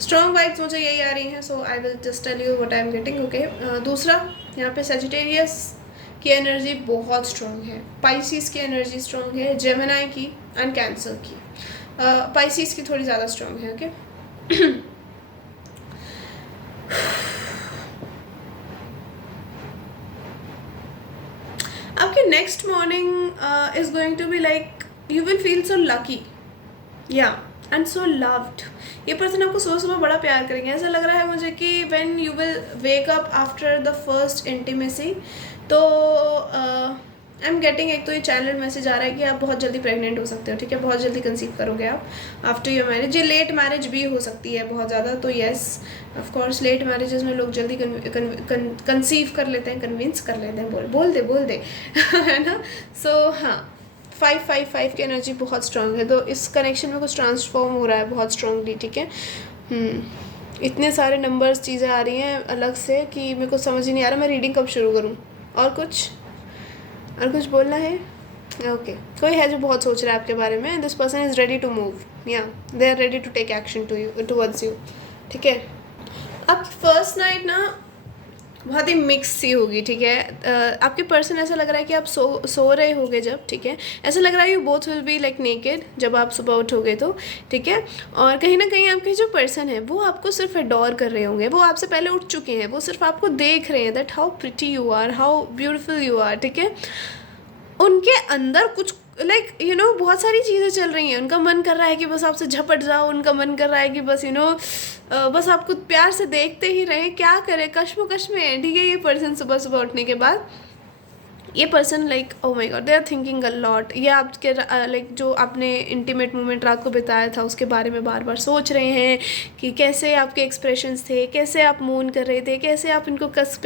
Strong vibes मुझे यही आ रही हैं, so I will just tell you what I am getting, okay. दूसरा यहाँ पे सजिटेरियस की एनर्जी बहुत स्ट्रॉन्ग है, पाइसिस की एनर्जी स्ट्रॉन्ग है, जेमिनाई की एंड कैंसर की। पाइसिस की थोड़ी ज़्यादा स्ट्रॉन्ग है, ओके। आपकी next morning is going to be like you will feel so lucky, yeah and so loved. ये पर्सन आपको सुबह सुबह बड़ा प्यार करेंगे, ऐसा लग रहा है मुझे कि when you will wake up after the first intimacy, तो आई एम गेटिंग, एक तो ये चैनल मैसेज आ रहा है कि आप बहुत जल्दी प्रेग्नेंट हो सकते हो, ठीक है, बहुत जल्दी कंसीव करोगे आप आफ्टर योर मैरिज। ये लेट मैरिज भी हो सकती है बहुत ज़्यादा, तो yes of course late marriages में लोग जल्दी कंसीव कर लेते हैं, कन्विंस कर लेते हैं, बोल दे है ना। सो हाँ, 5 की एनर्जी बहुत स्ट्रांग है, तो इस कनेक्शन में कुछ ट्रांसफॉर्म हो रहा है बहुत स्ट्रांगली, ठीक है। इतने सारे नंबर्स चीज़ें आ रही हैं अलग से कि मेरे को समझ ही नहीं आ रहा मैं रीडिंग कब शुरू करूँ। और कुछ बोलना है, ओके। कोई है जो बहुत सोच रहा है आपके बारे में, this person is ready to move, yeah they are ready to take action towards you, ठीक है। आपकी फर्स्ट नाइट ना बहुत ही मिक्स सी होगी, ठीक है। आपके पर्सन ऐसा लग रहा है कि आप सो रहे होगे जब, ठीक है, ऐसा लग रहा है you both will be like naked जब आप सुबह उठोगे तो, ठीक है। और कहीं ना कहीं आपके जो पर्सन है वो आपको सिर्फ एडोर कर रहे होंगे, वो आपसे पहले उठ चुके हैं, वो सिर्फ आपको देख रहे हैं that how pretty you are, how beautiful you are, ठीक है। उनके अंदर कुछ लाइक यू नो बहुत सारी चीज़ें चल रही हैं, उनका मन कर रहा है कि बस आपसे झपट जाओ, उनका मन कर रहा है कि बस यू नो बस आपको प्यार से देखते ही रहे, क्या करे, कश्मकश में है, ठीक है। ये पर्सन सुबह सुबह उठने के बाद ये person like oh my god they are thinking a lot, ये आपके लाइक जो आपने इंटीमेट मोमेंट रात को बिताया था उसके बारे में बार बार सोच रहे हैं कि कैसे आपके एक्सप्रेशंस थे, कैसे आप मून कर रहे थे, कैसे आप इनको कस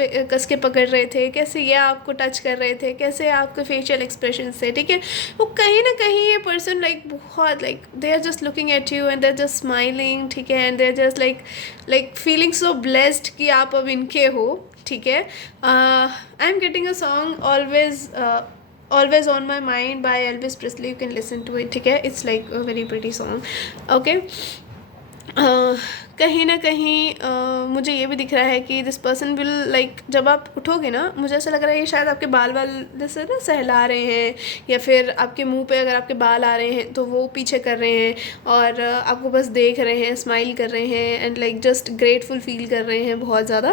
के पकड़ रहे थे, कैसे ये आपको टच कर रहे थे, कैसे आपके फेशियल एक्सप्रेशंस थे, ठीक है। वो कहीं ना कहीं ये पर्सन लाइक बहुत like they are just looking at you and they are just smiling, ठीक है, and they are just like feeling so blessed कि आप अब इनके हो, ठीक है। I am getting a song always on my mind by Elvis Presley, you can listen to it, ठीक है। It's like a very pretty song, okay. कहीं ना कहीं मुझे ये भी दिख रहा है कि दिस पर्सन विल लाइक, जब आप उठोगे ना, मुझे ऐसा लग रहा है कि शायद आपके बाल जैसे ना सहला रहे हैं, या फिर आपके मुंह पे अगर आपके बाल आ रहे हैं तो वो पीछे कर रहे हैं, और आपको बस देख रहे हैं, स्माइल कर रहे हैं, and like just grateful feel कर रहे हैं बहुत ज़्यादा।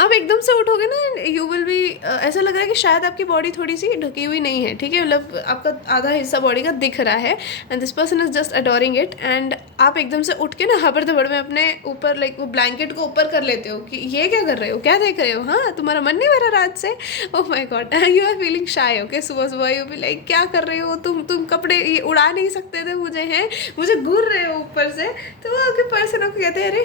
आप एकदम से उठोगे ना, यू विल भी ऐसा लग रहा है कि शायद आपकी बॉडी थोड़ी सी ढकी हुई नहीं है, ठीक है, मतलब आपका आधा हिस्सा बॉडी का दिख रहा है, and this person is just adoring it. And आप एकदम से उठ के ना हबड़ दबड़ में अपने ऊपर लाइक वो ब्लैंकेट को ऊपर कर लेते हो कि ये क्या कर रहे हो, क्या देख रहे हो, हाँ तुम्हारा मन नहीं भरा रात से, oh my god, you are feeling shy, okay. सुबह सुबह यू भी लाइक क्या कर रहे हो तुम कपड़े ये उड़ा नहीं सकते थे मुझे, हैं मुझे घूर रहे हो ऊपर से। तो वो आपके पर्सन आपको कहते हैं अरे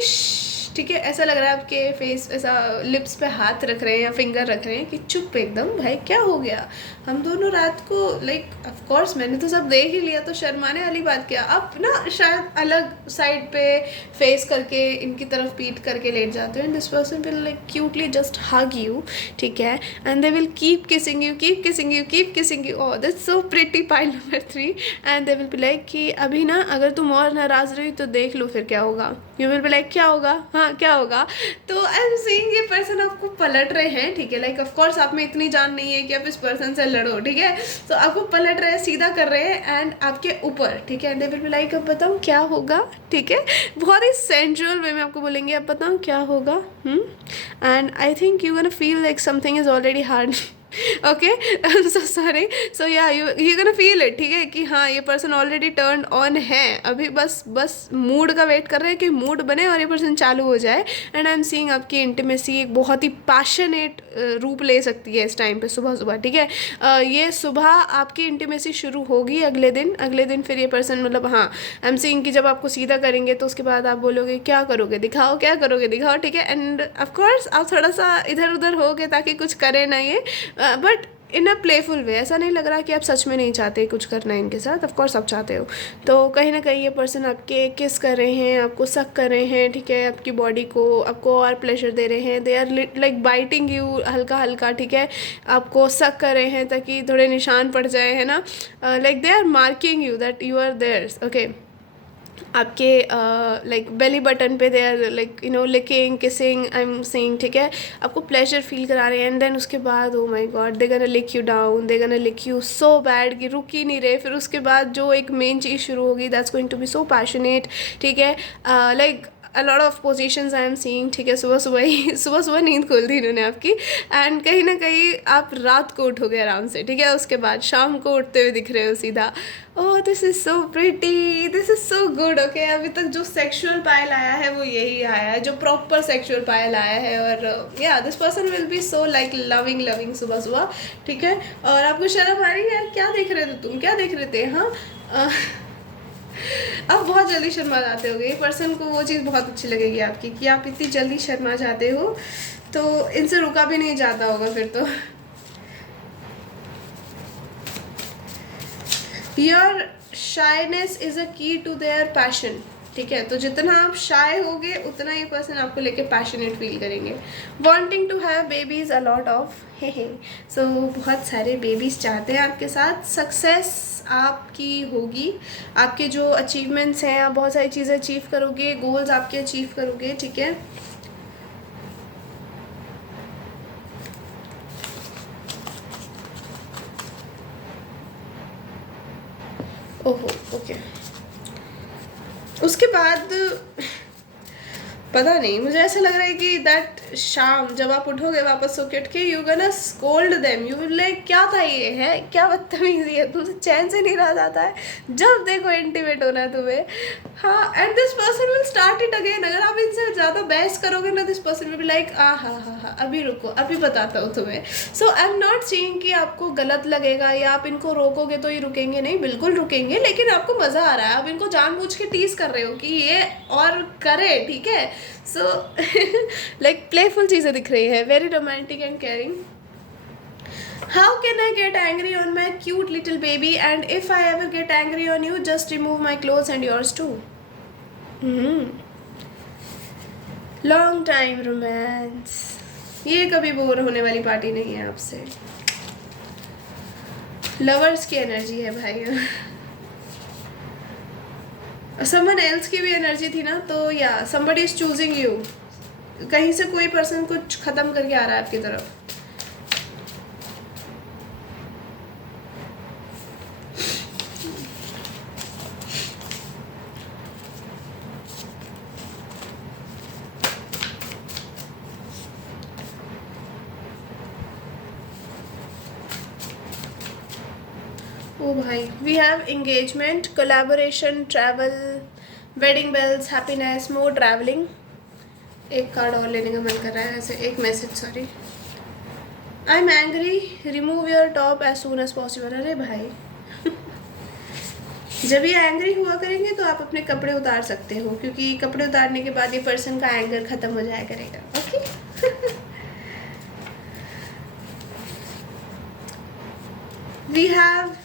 ठीक है, ऐसा लग रहा है आपके फेस, ऐसा लिप्स पे हाथ रख रहे हैं या फिंगर रख रहे हैं कि चुप एकदम भाई, क्या हो गया। हम दोनों रात को लाइक ऑफ कोर्स मैंने तो सब देख ही लिया, तो शर्माने वाली बात क्या। आप ना शायद अलग साइड पे फेस करके इनकी तरफ पीट करके लेट जाते हो, and this person will like cutely just hug you, ठीक है, and they will keep kissing you, keep kissing you, keep kissing you, oh that's so pretty. Pile number 3, and they will be like कि अभी ना अगर तुम और नाराज़ रही तो देख लो फिर क्या होगा। यू विल बी लाइक क्या होगा, हाँ क्या होगा। तो आई एम सीइंग ये पर्सन आपको पलट रहे हैं, ठीक है, लाइक ऑफ कोर्स आप में इतनी जान नहीं है कि आप इस पर्सन से लड़ो, ठीक है। तो आपको पलट रहे हैं, सीधा कर रहे हैं एंड आपके ऊपर, ठीक है, दे विल बी लाइक अब बताऊँ क्या होगा, ठीक है, बहुत ही सेंजुअल वे में आपको बोलेंगे अब बताऊँ क्या होगा। And I think you gonna feel like something is already hard, okay, I am so sorry. So या यू गोना फील इट, ठीक है, कि हाँ ये पर्सन ऑलरेडी टर्न ऑन है, अभी बस मूड का वेट कर रहे हैं कि मूड बने और ये पर्सन चालू हो जाए। एंड आई एम सीइंग आपकी इंटीमेसी एक बहुत ही पैशनेट रूप ले सकती है इस टाइम पे, सुबह सुबह, ठीक है। ये सुबह आपकी इंटीमेसी शुरू होगी, अगले दिन फिर ये पर्सन मतलब हाँ आई एम सीइंग कि जब आपको सीधा करेंगे तो उसके बाद आप बोलोगे क्या करोगे दिखाओ, क्या करोगे दिखाओ, ठीक है। एंड ऑफकोर्स आप थोड़ा सा इधर उधर हो गए ताकि कुछ करें ना ये, बट इन अ प्लेफुल वे। ऐसा नहीं लग रहा कि आप सच में नहीं चाहते कुछ करना इनके साथ, ऑफ कोर्स आप चाहते हो। तो कहीं ना कहीं ये पर्सन आपके किस कर रहे हैं, आपको सक कर रहे हैं, ठीक है, आपकी बॉडी को आपको और प्लेजर दे रहे हैं, they are like biting you हल्का हल्का, ठीक है, आपको सक कर रहे हैं ताकि थोड़े निशान पड़ जाए, है ना, like they are marking you that you are theirs, okay. आपके लाइक बेली बटन पे they are like you know licking kissing, I am seeing, ठीक है, आपको प्लेजर फील करा रहे हैं। एंड देन उसके बाद oh my god they gonna lick you down, they gonna lick you so bad कि रुक ही नहीं रहे। फिर उसके बाद जो एक मेन चीज़ शुरू होगी that's going to be so passionate, ठीक है, like a lot of positions I am seeing, ठीक है, सुबह सुबह नींद खोल दी इन्होंने आपकी। एंड कहीं ना कहीं आप रात को उठोगे आराम से, ठीक है, उसके बाद शाम को उठते हुए दिख रहे हो सीधा। Oh this is so pretty, this is so good, okay. अभी तक जो सेक्शुअल पायल आया है वो यही आया है, जो प्रॉपर सेक्शुअल पायल आया है। और या this person will be so like loving सुबह सुबह, ठीक है। और आपको शर्म आ रही है यार, क्या देख रहे थे तुम, क्या देख रहे थे, हाँ आप बहुत जल्दी शर्मा जाते होगे। ये पर्सन को वो चीज़ बहुत अच्छी लगेगी आपकी कि आप इतनी जल्दी शर्मा जाते हो, तो इनसे रुका भी नहीं जाता होगा फिर तो। Your shyness is a key to their passion, ठीक है, तो जितना आप शाय होगे उतना ये पर्सन आपको लेके पैशनेट फील करेंगे। Wanting to have babies a lot of, hey so बहुत सारे बेबीज चाहते हैं आपके साथ। सक्सेस आपकी होगी, आपके जो अचीवमेंट्स हैं, आप बहुत सारी चीज़ें अचीव करोगे, गोल्स आपके अचीव करोगे, ठीक है। ओहो ओके, उसके बाद पता नहीं, मुझे ऐसा लग रहा है कि दैट शाम जब आप उठोगे वापस सो के उठ के, you gonna scold them, you will like क्या था ये, है क्या बदतमीजी है, तुमसे चैन से नहीं रहा जाता है, जब देखो इंटीमेट होना है तुम्हें, हाँ। And this person will start it again. अगर आप इनसे ज़्यादा बहस करोगे ना, this person will be like हाँ अभी रुको, अभी बताता हूँ तुम्हें। सो आई एम नॉट सीइंग कि आपको गलत लगेगा या आप इनको रोकोगे तो ये रुकेंगे नहीं, बिल्कुल रुकेंगे, लेकिन आपको मज़ा आ रहा है, आप इनको जानबूझ के टीज कर रहे हो कि ये और करे, ठीक है। सो लाइक प्लेफुल चीज़ें दिख रही है, very romantic and caring. How can I get angry on my cute little baby, and if I ever get angry on you, just remove my clothes and yours too. Long time romance. ये कभी bore होने वाली party नहीं है आपसे। Lovers की energy है भाई। समवन एल्स की भी एनर्जी थी ना, तो या somebody is choosing you, कहीं से कोई पर्सन कुछ खत्म करके आ रहा है आपकी तरफ। ओ भाई, we have engagement, collaboration, travel, wedding bells, happiness, more travelling. एक कार्ड और लेने का मन कर रहा है ऐसे। एक message, sorry. I am angry, remove your top as soon as possible. अरे भाई जब ये एंग्री हुआ करेंगे तो आप अपने कपड़े उतार सकते हो, क्योंकि कपड़े उतारने के बाद ये पर्सन का एंगर खत्म हो जाया करेगा। Okay we have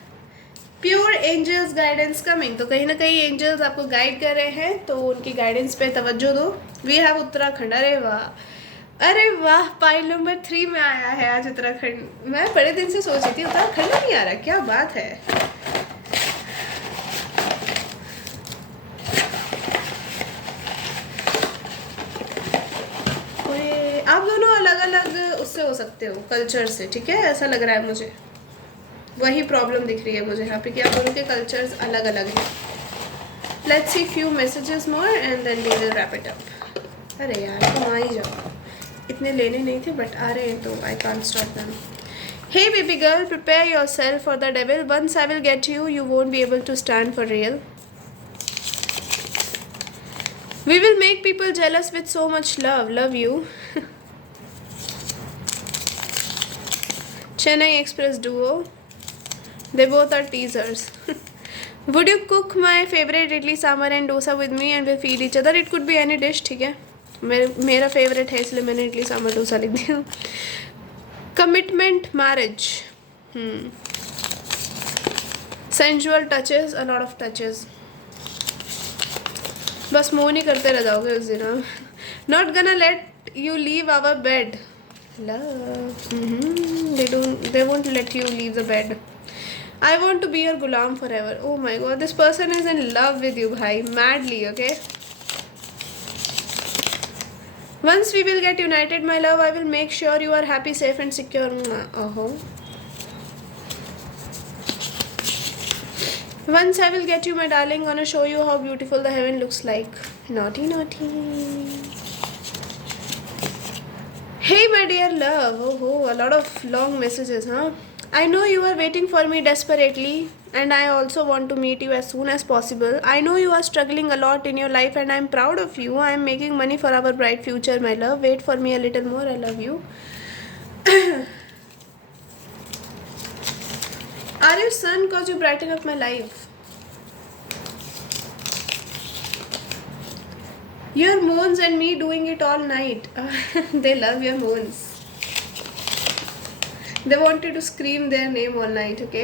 pure angels guidance coming. तो कहीं ना कहीं एंजल्स आपको गाइड कर रहे हैं, तो उनकी गाइडेंस पे तवज्जो दो। We have Uttarakhand. अरे वाह, अरे वाह, पाइल नंबर 3 में आया है आज उत्तराखंड। मैं बड़े दिन से सोच रही थी उत्तराखंड नहीं आ रहा, क्या बात है। आप दोनों अलग अलग उससे हो सकते हो, कल्चर से, ठीक है, ऐसा लग रहा है मुझे। वही प्रॉब्लम दिख रही है मुझे यहाँ पे कि आप दोनों के कल्चर्स अलग अलग हैं। Let's see few messages more and then we will wrap it up. अरे यार तुम आ ही जाओ, इतने लेने नहीं थे बट आ रहे हैं तो I can't stop them. Hey baby girl, prepare yourself for the devil. Once I will get you, you won't be able to stand for real. We will make people jealous with so much love, love you. Chennai Express duo. They both are teasers. Would you cook my favorite idli sambar and dosa with me and we'll feed each other? It could be any dish, ठीक है। मेरा favourite है इसलिए मैंने इडली सांबर डोसा लिख दिया। Commitment marriage. Sensual touches, a lot of touches. बस मोह नहीं करते रह जाओगे उस दिन। Not gonna let you leave our bed. Love. They won't let you leave the bed. I want to be your gulam forever. Oh my god, this person is in love with you, bhai, madly. Okay, once we will get united, my love, I will make sure you are happy, safe and secure. Once I will get you, my darling, gonna show you how beautiful the heaven looks like. Naughty naughty. Hey my dear love, a lot of long messages, huh? I know you are waiting for me desperately and I also want to meet you as soon as possible. I know you are struggling a lot in your life and I am proud of you. I am making money for our bright future, my love. Wait for me a little more, I love you. Are you sun? Cause you brighten up my life. Your moans and me doing it all night. They love your moans. They wanted to scream their name all night, okay?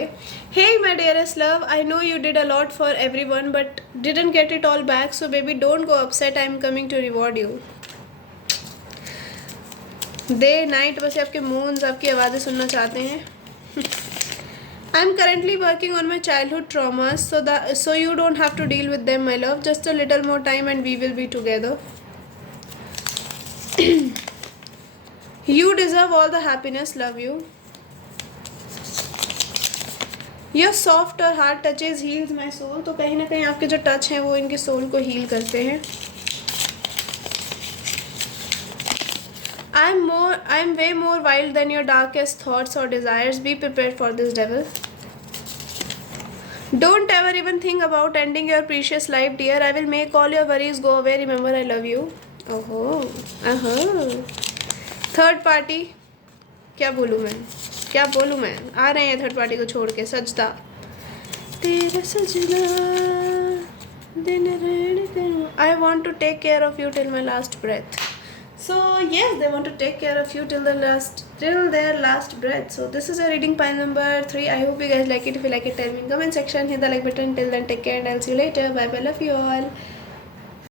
Hey my dearest love, I know you did a lot for everyone but didn't get it all back, so baby don't go upset. I'm coming to reward you. Day night बस आपके moans, आपकी आवाज़ें सुनना चाहते हैं। I'm currently working on my childhood traumas so you don't have to deal with them, my love. Just a little more time and we will be together. You deserve all the happiness, love you. Your soft और hard touches heals my soul. तो कहीं ना कहीं आपके जो touch हैं वो इनके सोल को हील करते हैं। I am way more wild than your darkest thoughts or desires. Be prepared for this, devil. Don't ever even think about ending your precious life, dear. I will make all your worries go away. Remember, I love you. Third party. क्या बोलूँ मैं? आ रहे हैं third party को छोड़ के। सजदा तेरा सजना दिन रहने। I want to take care of you till my last breath. So yes, they want to take care of you till their last breath. So this is a reading pile number 3. I hope you guys like it. If you like it, tell me in comment section. Hit the like button. Till then, take care and I'll see you later. Bye bye. Love you all.